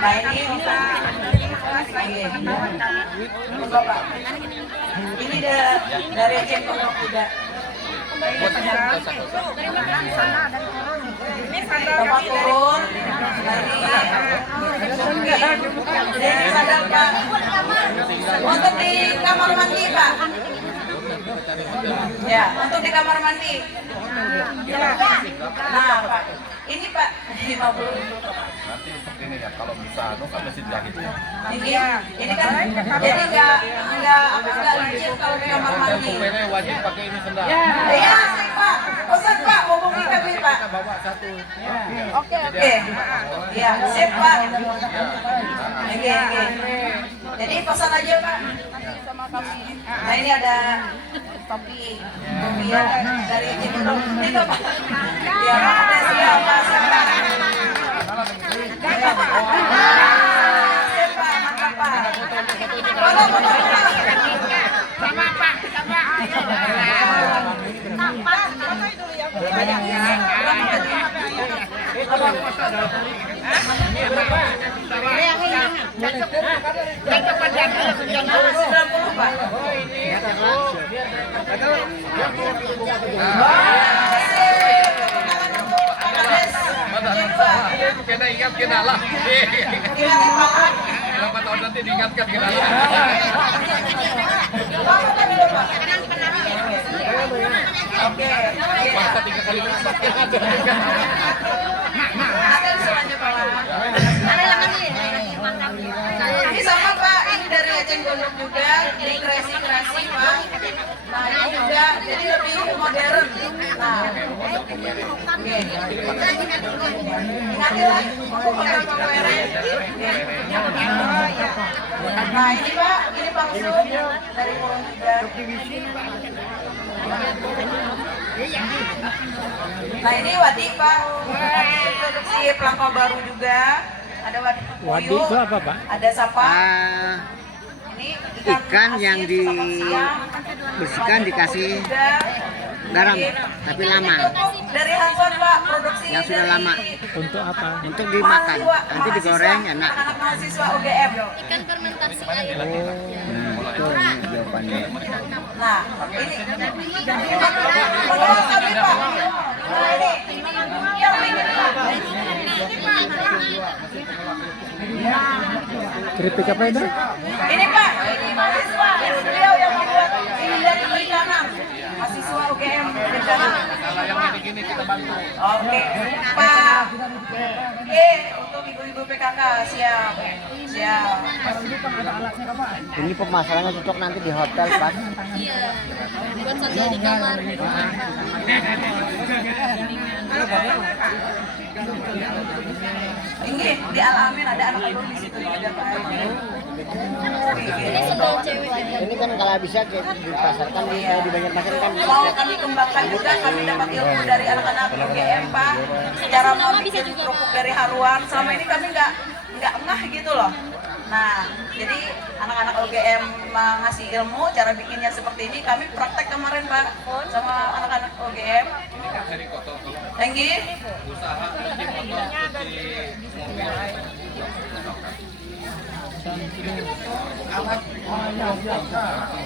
Nah ini bisa Bapak. Ini dari eceng gondok juga. Bapak turun dari sadar Pak. Untuk di kamar mandi Pak. Ya, untuk di kamar mandi. Nah Pak, ini Pak 50. Nanti untuk ini ya, kalau bisa kan mesin jahit ya. Ini kan jadi nggak licin kalau di kamar mandi. Ini wajib pakai ini sendal. Iya, Pak. Pesan Pak, hubungi kami Pak. Bawa satu. Oke. Iya, sip Pak. Oke. Jadi pesan aja Pak sama kami. Nah ini ada topi ya dari Cibinong. Itu Pak. Ya, ada siapa? Sip Pak, mantap Pak. Foto. Sama Pak, sama. Kita ingat kita lah. Berapa tahun nanti diingatkan kita lah. Oke. Masa 3 kali lipat. Ini sama Pak, ini dari eceng gondok juga, ini kreasi Pak. Nah ini juga, jadi lebih modern. Nah, oke. Ingatlah, untuk hotel pameran. Nah ini Pak, ini palsu dari Purun juga. Nah ini Wadi Pak, ini produksi pelangkau baru juga. Ada Wadi itu apa Pak? Ada Sapa. Ini Ikan yang dibersihkan dikasih garam, tapi lama. Dari Hanson Pak, produksi Yang sudah dari lama. Untuk apa? Untuk dimakan, nanti digoreng enak. Anak mahasiswa UGM. Ikan fermentasi air. Itu jawabannya. Nah, ini menurut kami Pak. Nah ini yang bikin Pak. Keripik apa itu? Ini Pak, ini mahasiswa beliau yang membuat ini dari perikanan. Mahasiswa UGM perikanan. Oke, Pak. Untuk ibu-ibu PKK siap. Ini pemasarannya cocok nanti di hotel Pak. Iya. Buat saja di kamar. Ini di Al-Amin ada anak ibu di situ ada Pak. Ini sendal cewek aja. Ini kan kalau bisa dipasarkan di Banjarmasin kan. Mau kami kembangkan juga, kami dapat ilmu dari anak-anak UGM Pak. Secara mau bikin kerupuk dari haruan, selama ini kami nggak ngeh gitu loh. Nah, jadi anak-anak UGM ngasih ilmu cara bikinnya seperti ini, kami praktek kemarin Pak sama anak-anak UGM. Thank you.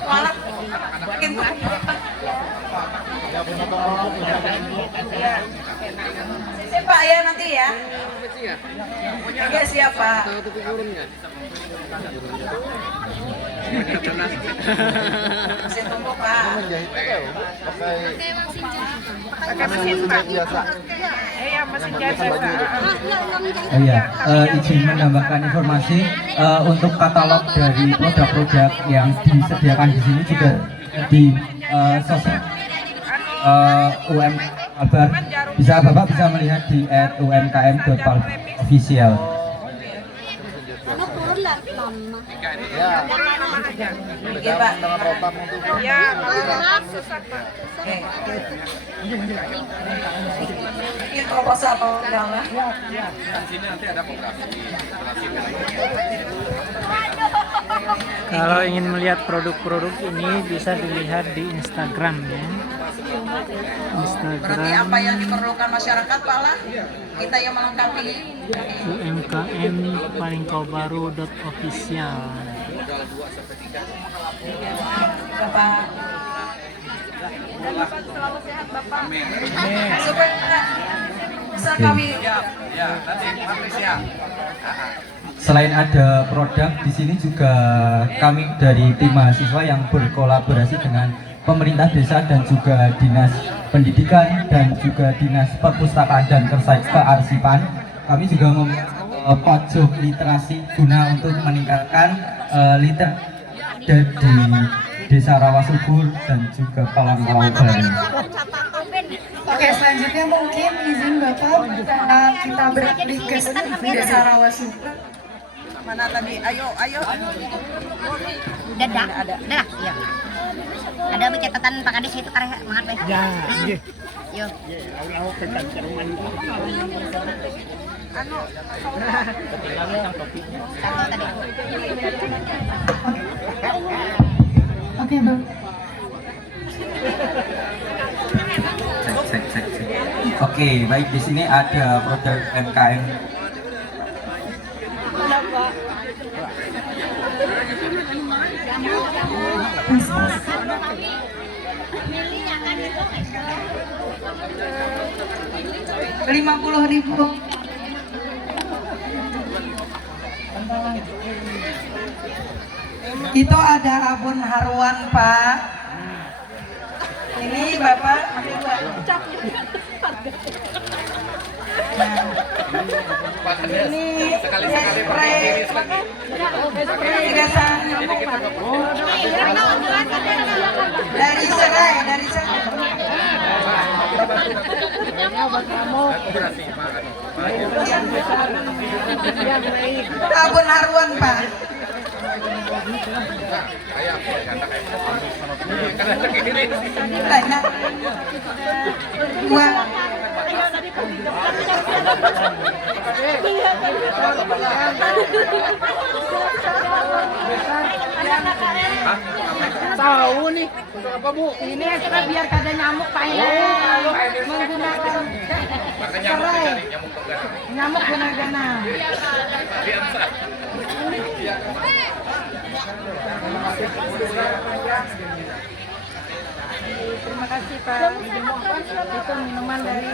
Malah bikin siap Pak ya nanti ya. Oke siap Pak. Mesin tumpuk Pak. Pakai mesin Pak. Iya, mesin jahit biasa. Oh iya, izin menambahkan informasi untuk katalog dari produk-produk yang disediakan di sini juga di sosial UM Kabar. Bapak bisa melihat di @umkm.official. Iya Pak. Ya, susah Pak. Ini proposal atau enggak lah? Kalau ingin melihat produk-produk ini bisa dilihat di Instagram ya. Berarti apa yang diperlukan masyarakat Pak lah? Kita yang melengkapi. umkm.official. Bapak. Selalu sehat Bapak. Supaya bisa kami. Selain ada produk, di sini juga kami dari tim mahasiswa yang berkolaborasi dengan pemerintah desa dan juga dinas pendidikan dan juga dinas perpustakaan dan kearsipan. Kami juga membuat pojok literasi guna untuk meningkatkan literasi di Desa Rawasubur dan juga Palangkaraya Baru. Oke, selanjutnya mungkin izin Bapak kita beralih ke Desa Rawasubur. Mana tadi? Ayo. Dadah, ya. Ada catatan Pak Kades itu karya mangat weh. Ya, nggih. Yo. Satu tadi. Oke, Bang. Cek. Oke, baik, di sini ada produk MKM. Rp50.000. Itu ada abon haruan Pak. Ini Bapak. Ini spray gasan nyamuk Pak. Dari serai. Abon haruan Pak. Banyak. Dua. Tahu nih. Apa Bu? Ini kita biar kada nyamuk Pak ya. Menggunakan serai. Nyamuk gana-gana. Terima kasih Pak. Itu minuman dari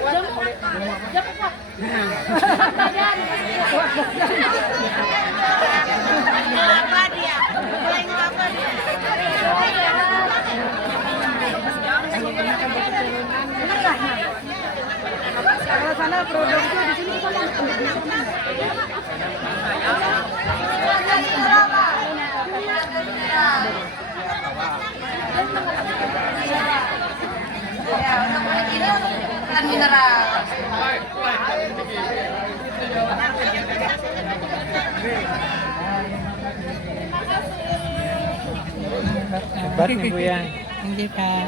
Kalau sana produknya di sini Mineral. Hebat nih Bu ya. Ini Pak.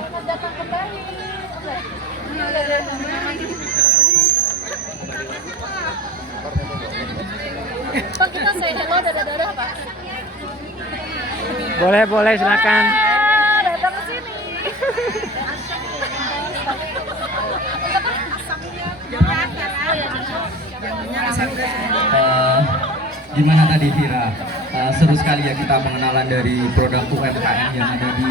Pak, kita say hello dadah-dadah Pak. Boleh silakan. Datang ke sini. Gimana tadi Vira? seru sekali ya kita pengenalan dari produk UMKM yang ada di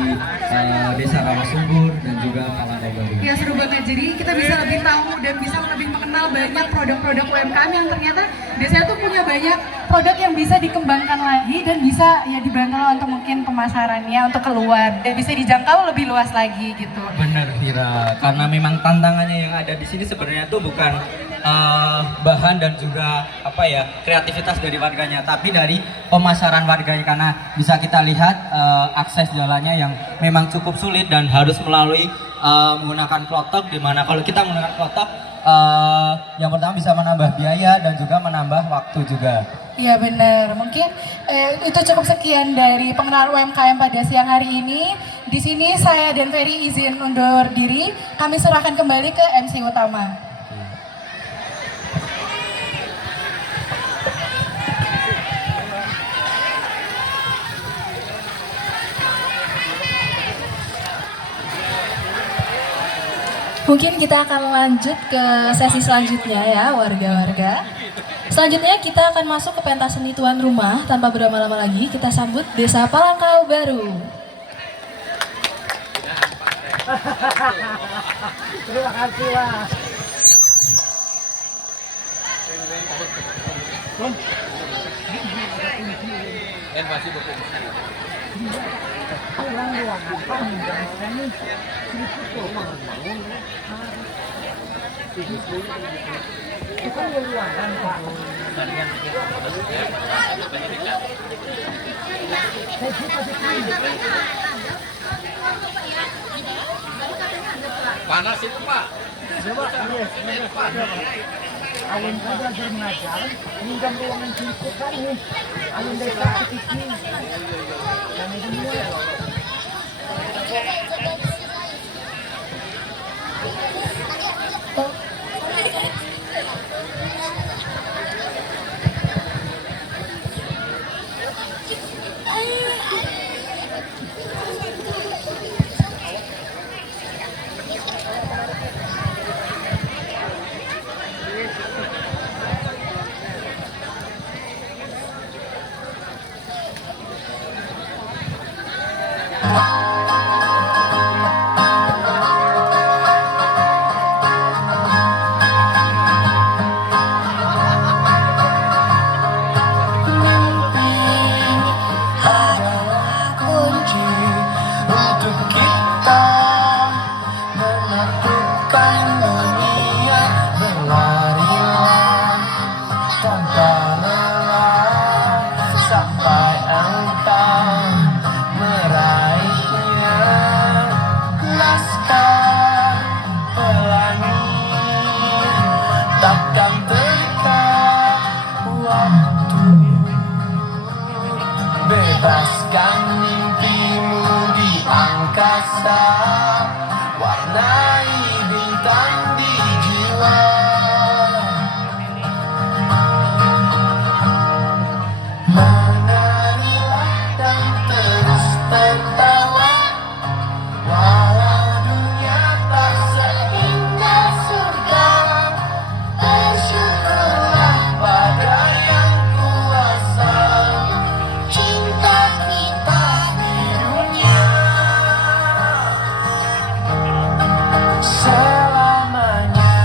Desa Rawasubur dan juga Palangka Baru. Ya seru banget, jadi kita bisa lebih tahu dan bisa lebih mengenal banyak produk-produk UMKM yang ternyata desa tuh punya banyak produk yang bisa dikembangkan lagi dan bisa ya dibantu untuk mungkin pemasarannya untuk keluar dan bisa dijangkau lebih luas lagi gitu. Bener Vira, karena memang tantangannya yang ada di sini sebenarnya tuh bukan bahan dan juga kreativitas dari warganya, tapi dari pemasaran warganya, karena bisa kita lihat akses jalannya yang memang cukup sulit dan harus melalui menggunakan klotok, dimana kalau kita menggunakan klotok yang pertama bisa menambah biaya dan juga menambah waktu juga. Iya benar, mungkin itu cukup sekian dari pengenalan UMKM pada siang hari ini. Di sini saya dan Ferry izin undur diri, kami serahkan kembali ke MC utama. Mungkin kita akan lanjut ke sesi selanjutnya ya warga-warga. Selanjutnya kita akan masuk ke pentas seni tuan rumah. Tanpa berlama-lama lagi kita sambut Desa Palangka Baru. Terima kasih Mas. Panas itu Pak. Alun saja belajar mengajar, pinjam ruangan cukup kan nih. Alun desa ini. Dan itu mulai. Bebaskan mimpimu di angkasa, warnai bintang di jiwa. Menarilah dan terus tertawa, walau dunia tak seindah surga. Bersyukurlah pada yang kuasa, cinta kita di dunia selamanya.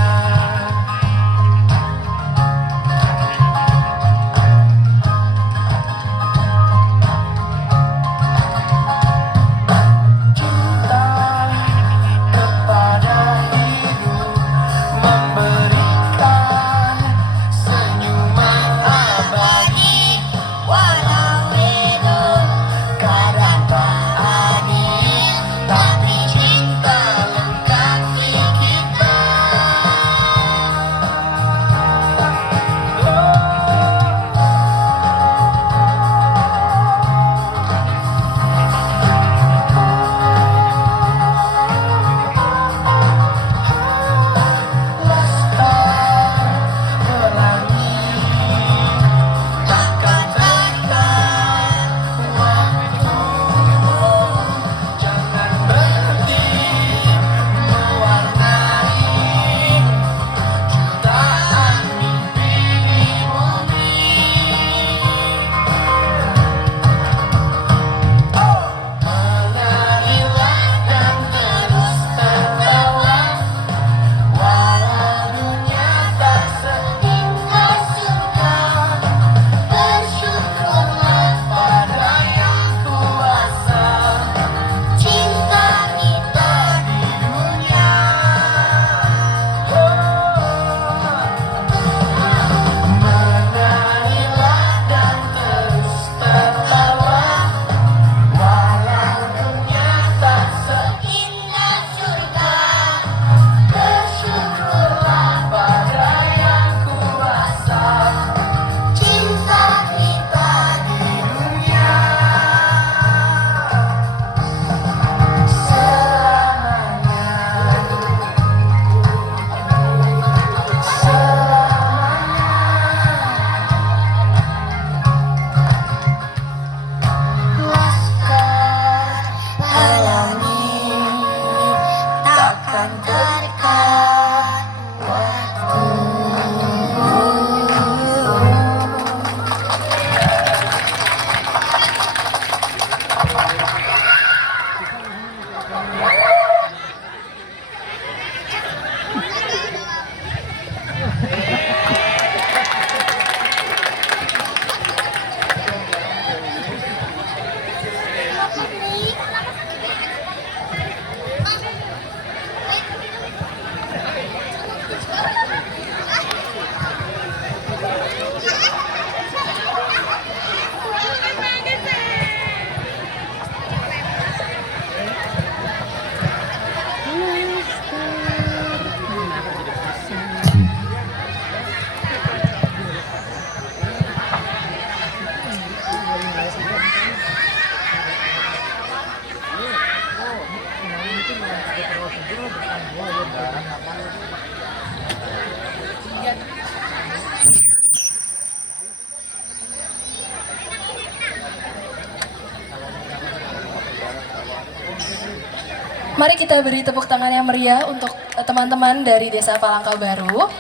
Mari kita beri tepuk tangan yang meriah untuk teman-teman dari Desa Palangka Baru.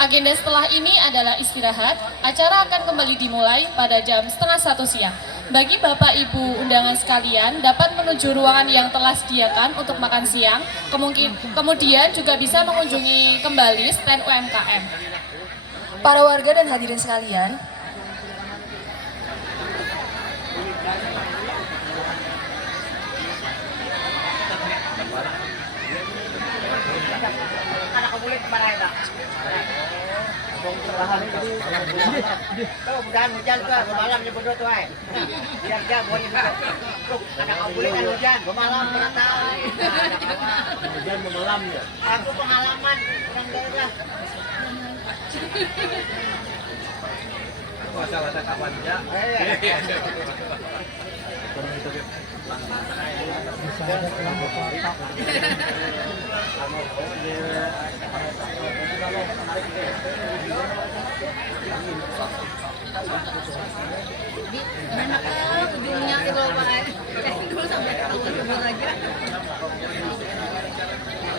Agenda setelah ini adalah istirahat. Acara akan kembali dimulai pada jam 12:30 siang. Bagi Bapak Ibu undangan sekalian dapat menuju ruangan yang telah disediakan untuk makan siang. Kemudian juga bisa mengunjungi kembali stand UMKM. Para warga dan hadirin sekalian, Anak boleh kemana ya? Tuh, mudahan hujan tuh, malam nih bodoh tuh, biar dia buat anak boleh kan hujan, malam merata. Hujan malam ya. Aku pengalaman orang daerah. Masa kawan ya. Ujungnya itu Pak. Dulu sampai ke Timur aja.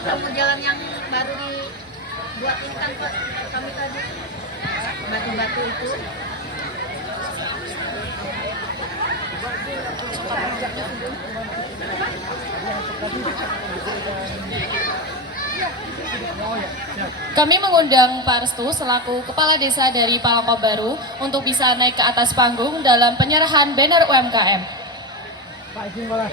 Kamu jalan yang baru dibuatin kan Pak kami tadi. Batu-batu itu. Kami mengundang Pak Restu selaku Kepala Desa dari Palangka Baru untuk bisa naik ke atas panggung dalam penyerahan banner UMKM. Pak izin boleh.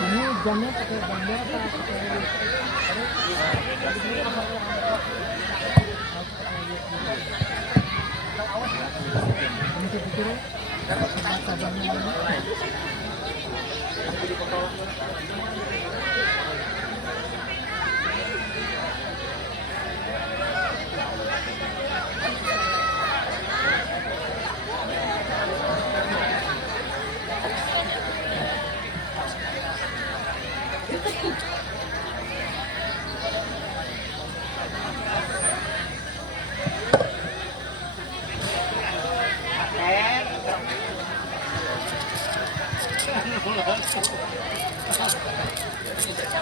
Ini jamnya pakai bambu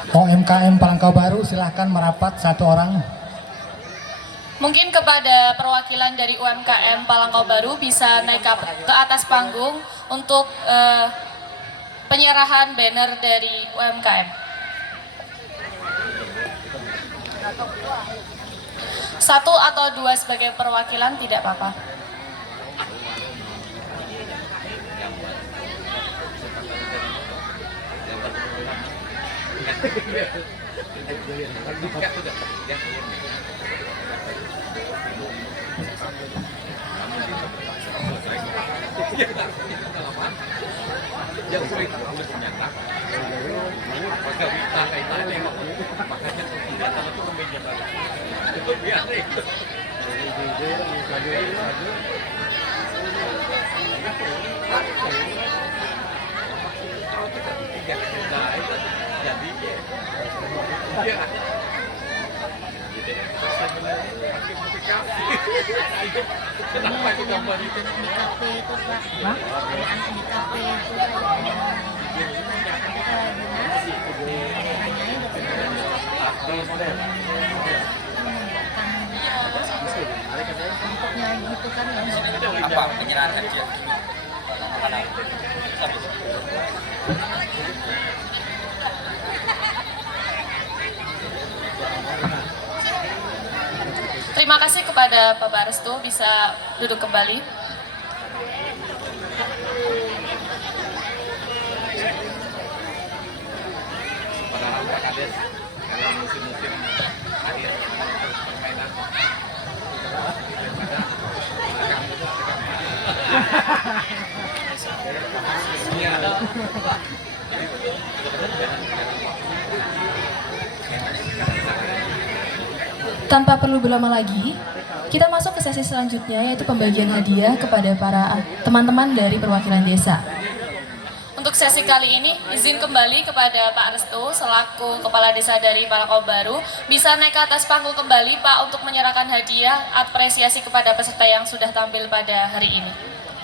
OMKM Palangka Baru silahkan merapat satu orang. Mungkin kepada perwakilan dari UMKM Palangka Baru bisa naik ke atas panggung untuk penyerahan banner dari UMKM. Satu atau dua sebagai perwakilan tidak apa-apa. Kenapa itu gambar itu? Di kafe itu Pak. Ada anak di kafe itu. Bentuknya gitu kan ya. Apa penyerahan hadiah? Terima kasih kepada Pak Barestu, bisa duduk kembali. Padahal Pak Kades dalam musim-musim akhir permainan Tanpa perlu berlama lagi, kita masuk ke sesi selanjutnya, yaitu pembagian hadiah kepada para teman-teman dari perwakilan desa. Untuk sesi kali ini, izin kembali kepada Pak Restu selaku Kepala Desa dari Palangkau Baru. Bisa naik ke atas panggung kembali Pak untuk menyerahkan hadiah apresiasi kepada peserta yang sudah tampil pada hari ini.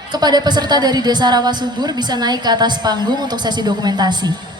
Kepada peserta dari Desa Rawasubur bisa naik ke atas panggung untuk sesi dokumentasi.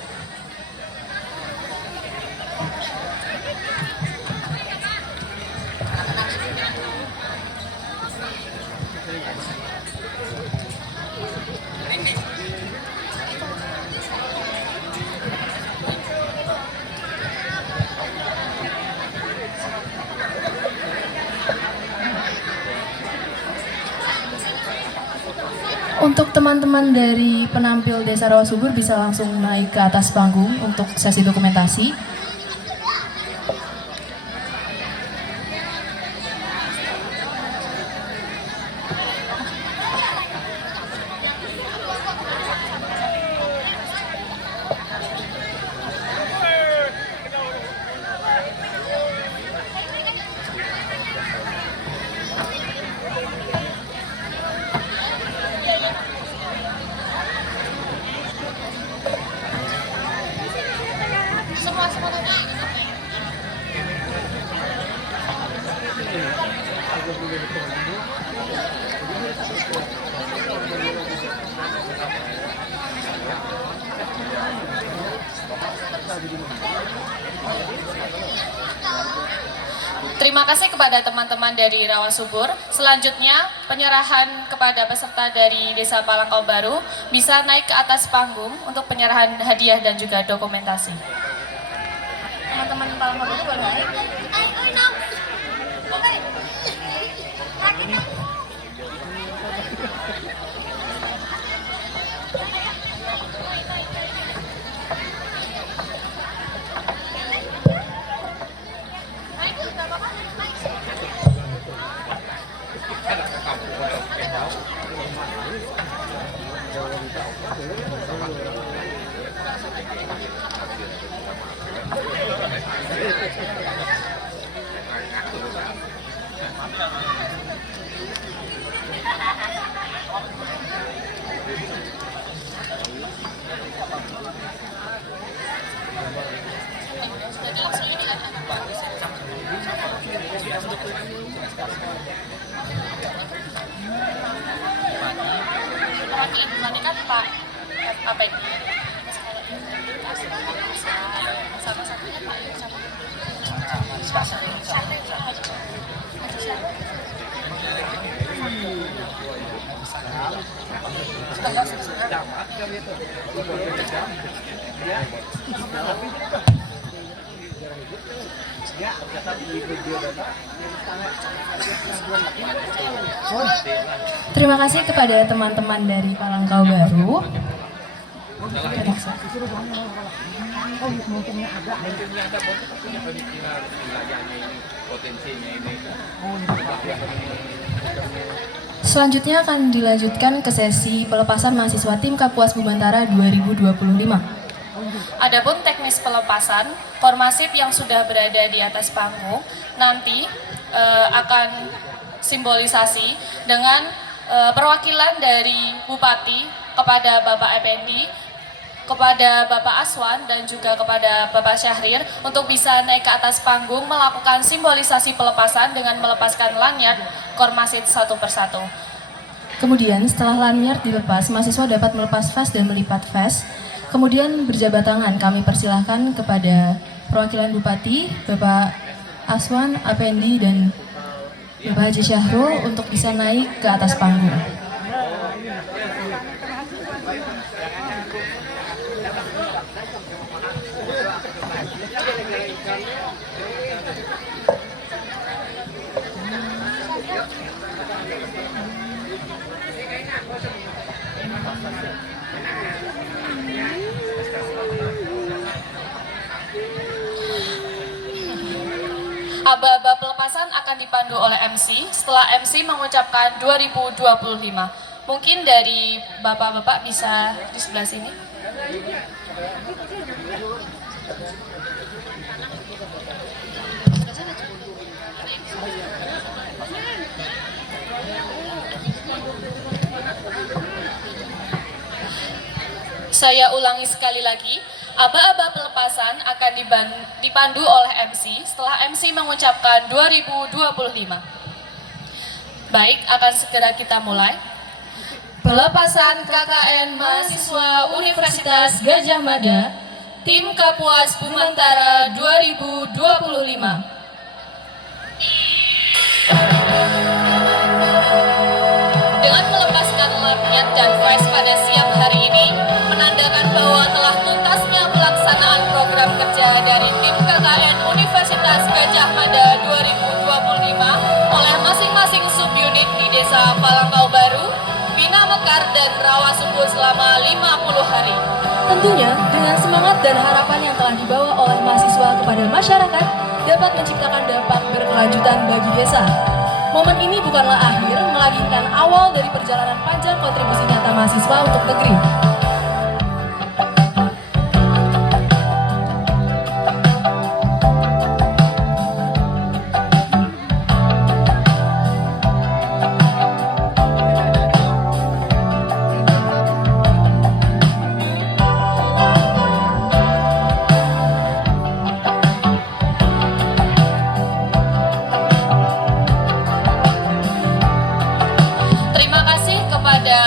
Untuk teman-teman dari penampil Desa Rawasubur bisa langsung naik ke atas panggung untuk sesi dokumentasi. Terima kasih kepada teman-teman dari Rawasubur. Selanjutnya, penyerahan kepada peserta dari Desa Palangkau Baru bisa naik ke atas panggung untuk penyerahan hadiah dan juga dokumentasi. Teman-teman Palangkau Baru boleh naik. Ibu Mani kan Pak apa ini? Sama satunya Pak Terima kasih kepada teman-teman dari Palangkau Baru. Selanjutnya akan dilanjutkan ke sesi pelepasan mahasiswa tim Kapuas Bumantara 2025. Adapun teknis pelepasan, formasif yang sudah berada di atas panggung nanti akan simbolisasi dengan perwakilan dari Bupati kepada Bapak Effendi kepada Bapak Aswan dan juga kepada Bapak Syahrir untuk bisa naik ke atas panggung melakukan simbolisasi pelepasan dengan melepaskan lanyard Kormasid satu persatu. Kemudian setelah lanyard dilepas, mahasiswa dapat melepas vest dan melipat vest. Kemudian berjabat tangan, kami persilahkan kepada perwakilan Bupati, Bapak Aswan, Apendi, dan Bapak Haji Syahrul untuk bisa naik ke atas panggung. Aba-aba pelepasan akan dipandu oleh MC setelah MC mengucapkan 2025. Mungkin dari bapak-bapak bisa di sebelah sini. Saya ulangi sekali lagi, aba-aba pelepasan akan dipandu oleh MC setelah MC mengucapkan 2025. Baik, akan segera kita mulai. Pelepasan KKN Mahasiswa Universitas Gadjah Mada, Tim Kapuas Bumantara 2025. Dengan melepaskan lanyard dan vest pada siang hari ini, menandakan bahwa telah tuntasnya pelaksanaan program kerja dari tim KKN Universitas Gadjah Mada 2025 oleh masing-masing subunit di Desa Palangkau Baru, Bina Mekar, dan Rawasubur selama 50 hari. Tentunya, dengan semangat dan harapan yang telah dibawa oleh mahasiswa kepada masyarakat dapat menciptakan dampak berkelanjutan bagi desa. Momen ini bukanlah akhir, melainkan awal dari perjalanan panjang kontribusi nyata mahasiswa untuk negeri.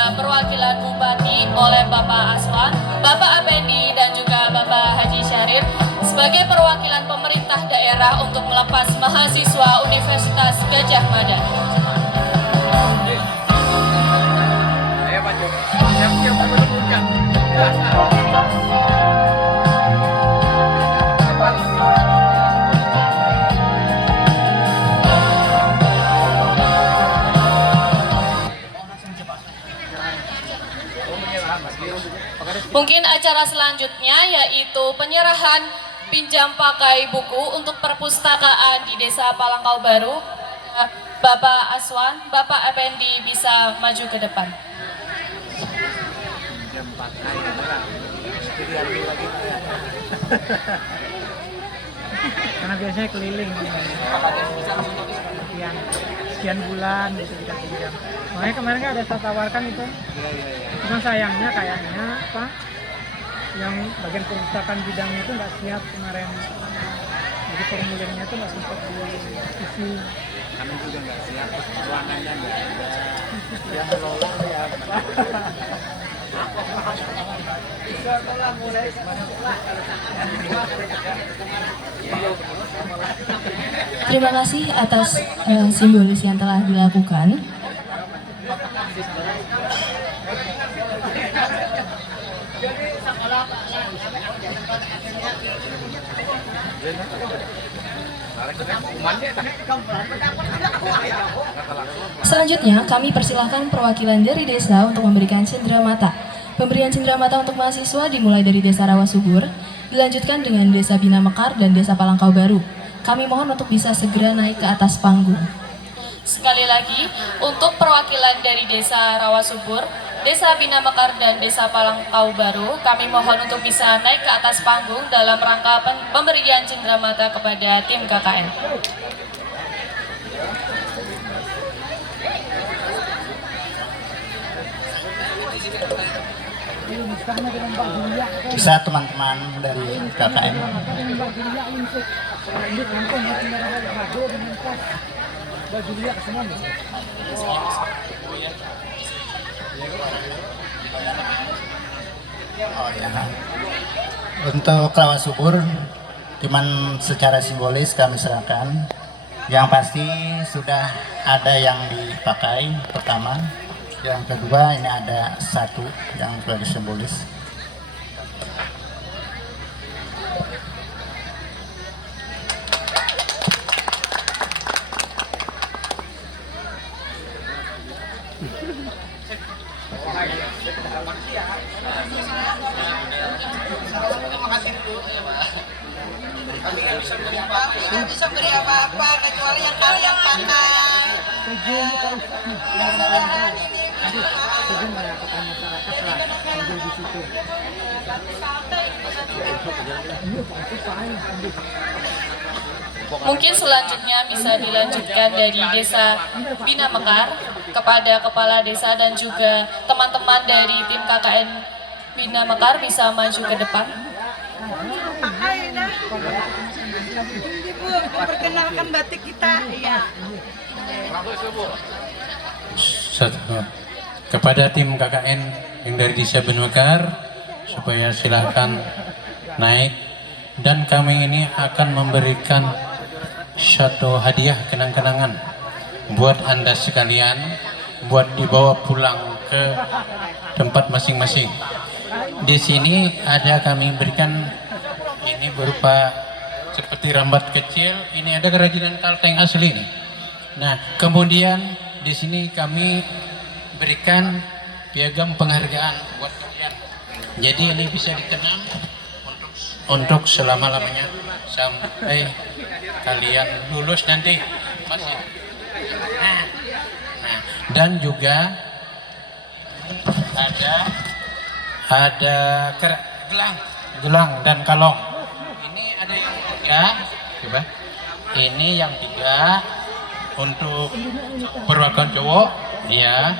Perwakilan Bupati oleh Bapak Aswan, Bapak Apendi, dan juga Bapak Haji Syahril sebagai perwakilan pemerintah daerah untuk melepas mahasiswa Universitas Gadjah Mada. Mungkin acara selanjutnya yaitu penyerahan pinjam pakai buku untuk perpustakaan di Desa Palangkau Baru. Bapak Aswan, Bapak Effendi bisa maju ke depan. Karena biasanya keliling sekian bulan gitu kita pinjam. Makanya kemarin kan ada saya tawarkan itu. Cuma sayangnya kayaknya apa? Yang bagian perpustakaan bidangnya itu nggak siap kemarin. Jadi formulirnya itu nggak sempat diisi. Kami juga nggak siap, ruangannya nggak ada. Yang menolak ya. Terima kasih atas simbolis yang telah dilakukan. Selanjutnya, kami persilahkan perwakilan dari desa untuk memberikan cenderamata. Pemberian cenderamata untuk mahasiswa dimulai dari Desa Rawasubur, dilanjutkan dengan Desa Bina Mekar dan Desa Palangkau Baru. Kami mohon untuk bisa segera naik ke atas panggung. Sekali lagi, untuk perwakilan dari Desa Rawasubur, Desa Bina Mekar, dan Desa Palangkau Baru, kami mohon untuk bisa naik ke atas panggung dalam rangka pemberian cenderamata kepada tim KKN. Bisa teman-teman dari KKN. Oh ya. Untuk lawan subur, cuman secara simbolis kami serahkan. Yang pasti sudah ada yang dipakai pertama. Yang kedua ini ada satu yang sudah simbolis. Tidak bisa beri apa-apa kecuali yang kalian pakai. Mungkin selanjutnya bisa dilanjutkan dari Desa Bina Mekar kepada Kepala Desa dan juga teman-teman dari tim KKN Bina Mekar bisa maju ke depan. Ibu, memperkenalkan batik kita. Iya. Kepada tim KKN yang dari Desa Bina Mekar, supaya silahkan naik, dan kami ini akan memberikan satu hadiah kenang-kenangan buat Anda sekalian, buat dibawa pulang ke tempat masing-masing. Di sini ada kami berikan, ini berupa seperti rambat kecil, ini ada kerajinan kalteng asli nih. Nah, kemudian di sini kami berikan piagam penghargaan buat kalian. Jadi ini bisa dikenang untuk selama-lamanya sampai kalian lulus nanti, masih. Nah, dan juga ada gelang dan kalong. Ini ada yang 3, coba. Ini yang 3 untuk perwakilan cowok, ya.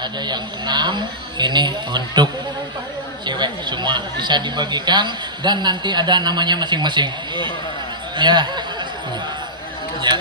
Ada yang 6, ini untuk cewek semua, bisa dibagikan dan nanti ada namanya masing-masing. Ya. Ya.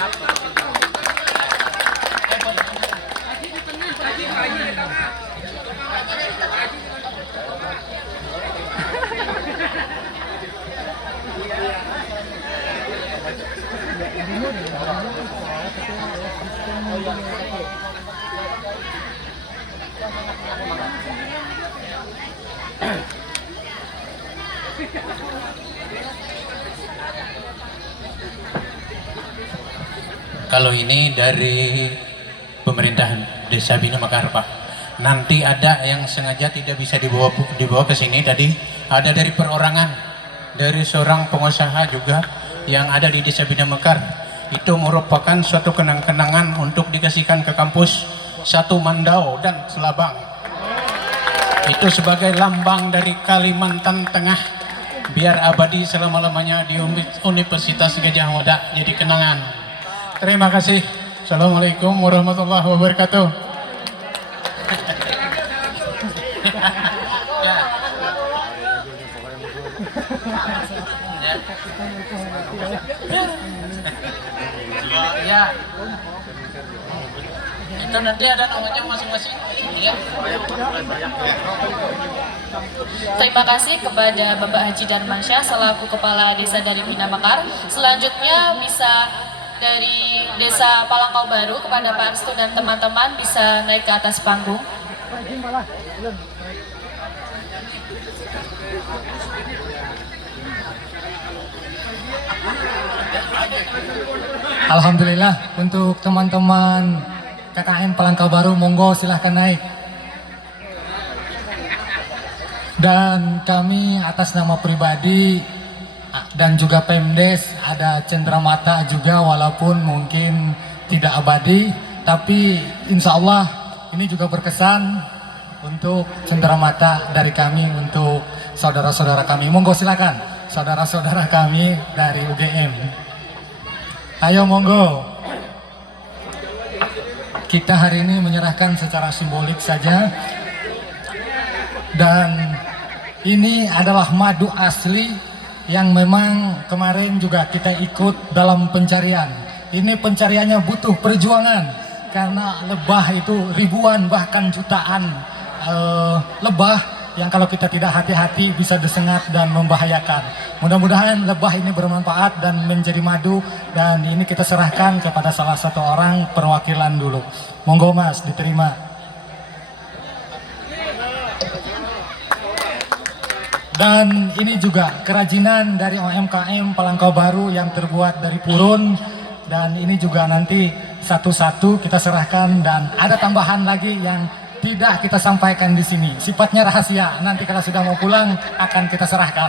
Kalau ini dari pemerintahan Desa Bina Mekar, Pak. Nanti ada yang sengaja tidak bisa dibawa ke sini tadi, ada dari perorangan, dari seorang pengusaha juga yang ada di Desa Bina Mekar. Itu merupakan suatu kenang-kenangan untuk dikasihkan ke kampus Satu Mandau dan Selabang. Itu sebagai lambang dari Kalimantan Tengah, biar abadi selama-lamanya di Universitas Gadjah Mada, jadi kenangan. Terima kasih. Assalamualaikum warahmatullahi wabarakatuh. Ya. Itu nanti ada namanya masing-masing. Ya. Terima kasih kepada Bapak Haji Darmansyah selaku Kepala Desa dari Bina Mekar. Selanjutnya bisa dari Desa Palangkau Baru kepada Pak Arstu dan teman-teman bisa naik ke atas panggung. Alhamdulillah, untuk teman-teman KKN Palangkau Baru, monggo silahkan naik. Dan kami atas nama pribadi dan juga Pemdes ada cenderamata juga, walaupun mungkin tidak abadi, tapi insya Allah ini juga berkesan untuk cenderamata dari kami untuk saudara-saudara kami. Monggo silakan saudara-saudara kami dari UGM. Ayo monggo. Kita hari ini menyerahkan secara simbolik saja, dan ini adalah madu asli yang memang kemarin juga kita ikut dalam pencarian. Ini pencariannya butuh perjuangan karena lebah itu ribuan bahkan jutaan lebah yang kalau kita tidak hati-hati bisa disengat dan membahayakan. Mudah-mudahan lebah ini bermanfaat dan menjadi madu, dan ini kita serahkan kepada salah satu orang perwakilan dulu. Monggo Mas, diterima. Dan ini juga kerajinan dari UMKM Palangkau Baru yang terbuat dari purun, dan ini juga nanti satu-satu kita serahkan, dan ada tambahan lagi yang tidak kita sampaikan di sini, sifatnya rahasia. Nanti kalau sudah mau pulang akan kita serahkan,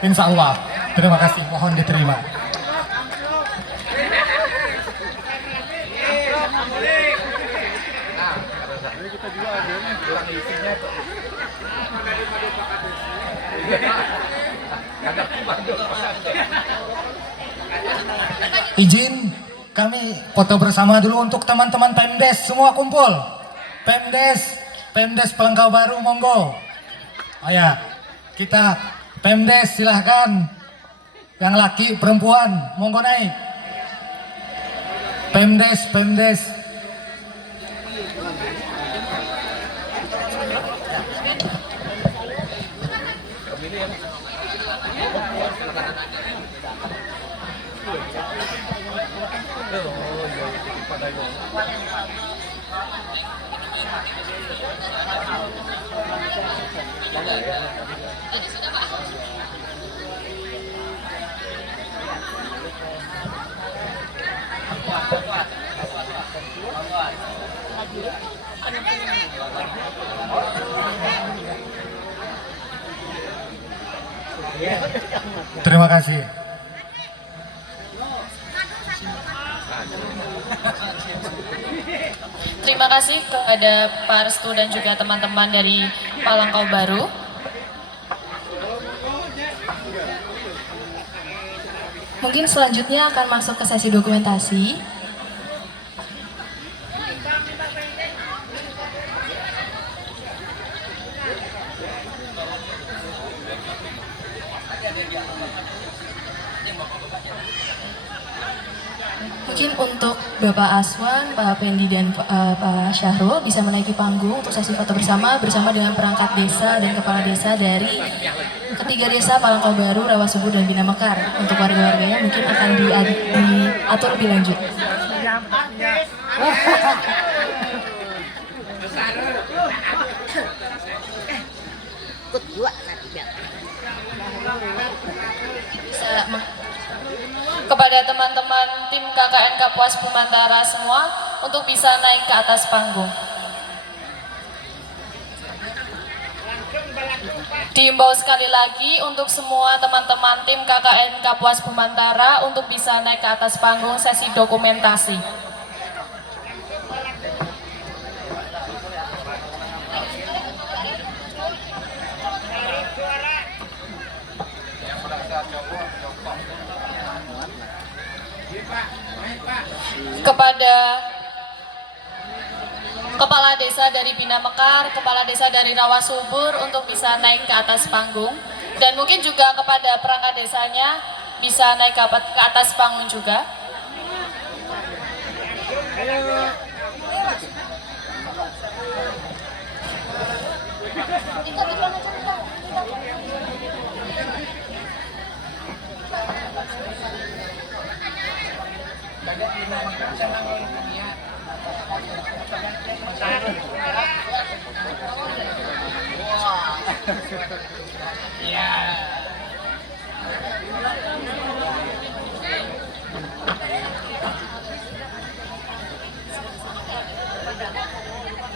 insya Allah. Terima kasih, mohon diterima. Izin kami foto bersama dulu untuk teman-teman Pemdes semua kumpul. Pemdes Palangkau Baru, monggo. Oh ya, kita Pemdes silahkan. Yang laki, perempuan, monggo naik. Pemdes. Terima kasih. Terima kasih kepada Pak Restu dan juga teman-teman dari Palangkau Baru. Mungkin selanjutnya akan masuk ke sesi dokumentasi. Mungkin untuk Bapak Aswan, Pak Pendi, dan Pak Syahrul bisa menaiki panggung untuk sesi foto bersama dengan perangkat desa dan kepala desa dari ketiga desa Palangkau Baru, Rawasubur, dan Bina Mekar. Untuk warga-warganya mungkin akan diatur lebih lanjut. Kepada teman-teman tim KKN Kapuas Bumantara semua untuk bisa naik ke atas panggung. Diimbau sekali lagi untuk semua teman-teman tim KKN Kapuas Bumantara untuk bisa naik ke atas panggung sesi dokumentasi. Kepada kepala desa dari Bina Mekar, kepala desa dari Rawasubur untuk bisa naik ke atas panggung, dan mungkin juga kepada perangkat desanya bisa naik ke atas panggung juga.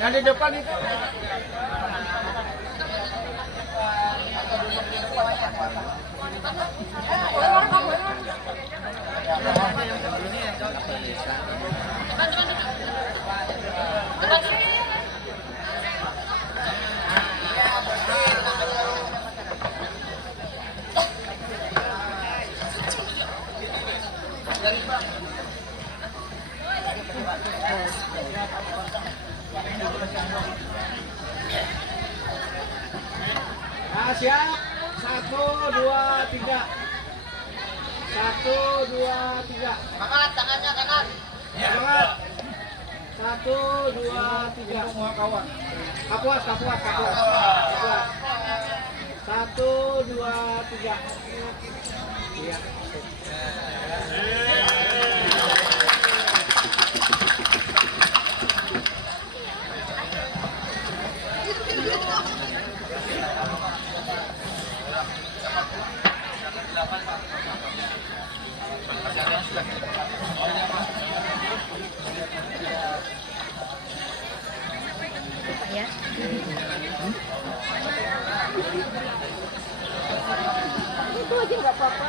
Yang di depan itu. Nah, siap. 1, 2, 3. 1, 2, 3. Semangat tangannya kanan. Semangat. 1, 2, 3. Semua kawan. Kapuas. 1, 2, 3. Iya. Ya. Itu aja nggak apa-apa.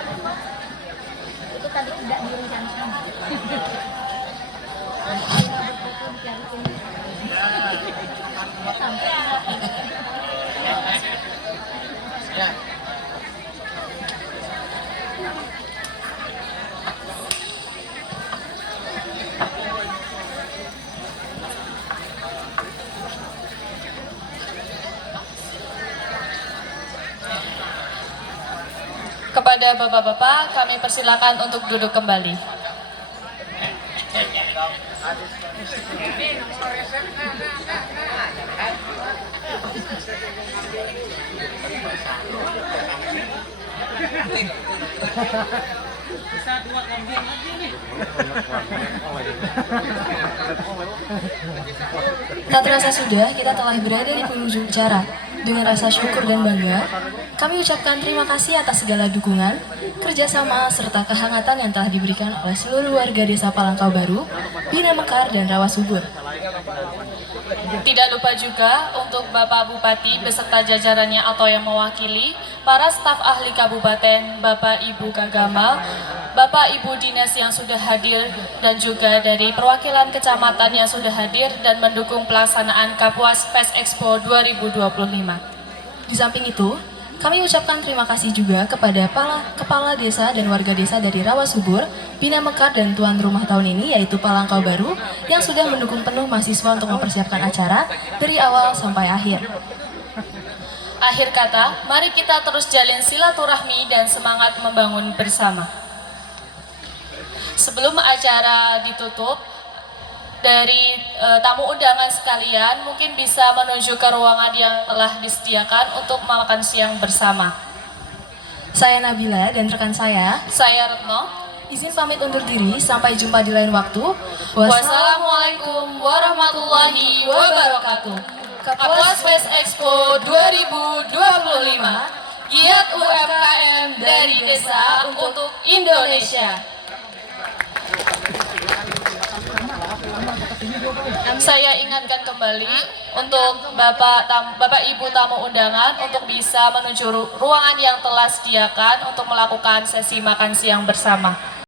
Itu tadi tidak direncanakan. Kepada bapak-bapak, kami persilakan untuk duduk kembali. Bisa 2 kambing lagi nih. Tak terasa sudah kita telah berada di penghujung acara. Dengan rasa syukur dan bangga, kami ucapkan terima kasih atas segala dukungan, kerjasama, serta kehangatan yang telah diberikan oleh seluruh warga Desa Palangkau Baru, Bina Mekar, dan Rawasubur. Tidak lupa juga untuk Bapak Bupati beserta jajarannya atau yang mewakili, para staf ahli kabupaten, Bapak Ibu Kagamal, Bapak Ibu Dinas yang sudah hadir, dan juga dari perwakilan kecamatan yang sudah hadir dan mendukung pelaksanaan Kapuas Fest Expo 2025. Di samping itu, kami ucapkan terima kasih juga kepada kepala desa dan warga desa dari Rawasubur, Bina Mekar, dan tuan rumah tahun ini yaitu Palangkau Baru yang sudah mendukung penuh mahasiswa untuk mempersiapkan acara dari awal sampai akhir. Akhir kata, mari kita terus jalin silaturahmi dan semangat membangun bersama. Sebelum acara ditutup, dari tamu undangan sekalian mungkin bisa menuju ke ruangan yang telah disediakan untuk makan siang bersama. Saya Nabila dan rekan saya Retno, izin pamit undur diri, sampai jumpa di lain waktu. Wassalamualaikum warahmatullahi wabarakatuh. Kapuas Fest Expo 2025, giat UMKM dari desa untuk Indonesia. Saya ingatkan kembali untuk Bapak Ibu tamu undangan untuk bisa menuju ruangan yang telah disediakan untuk melakukan sesi makan siang bersama.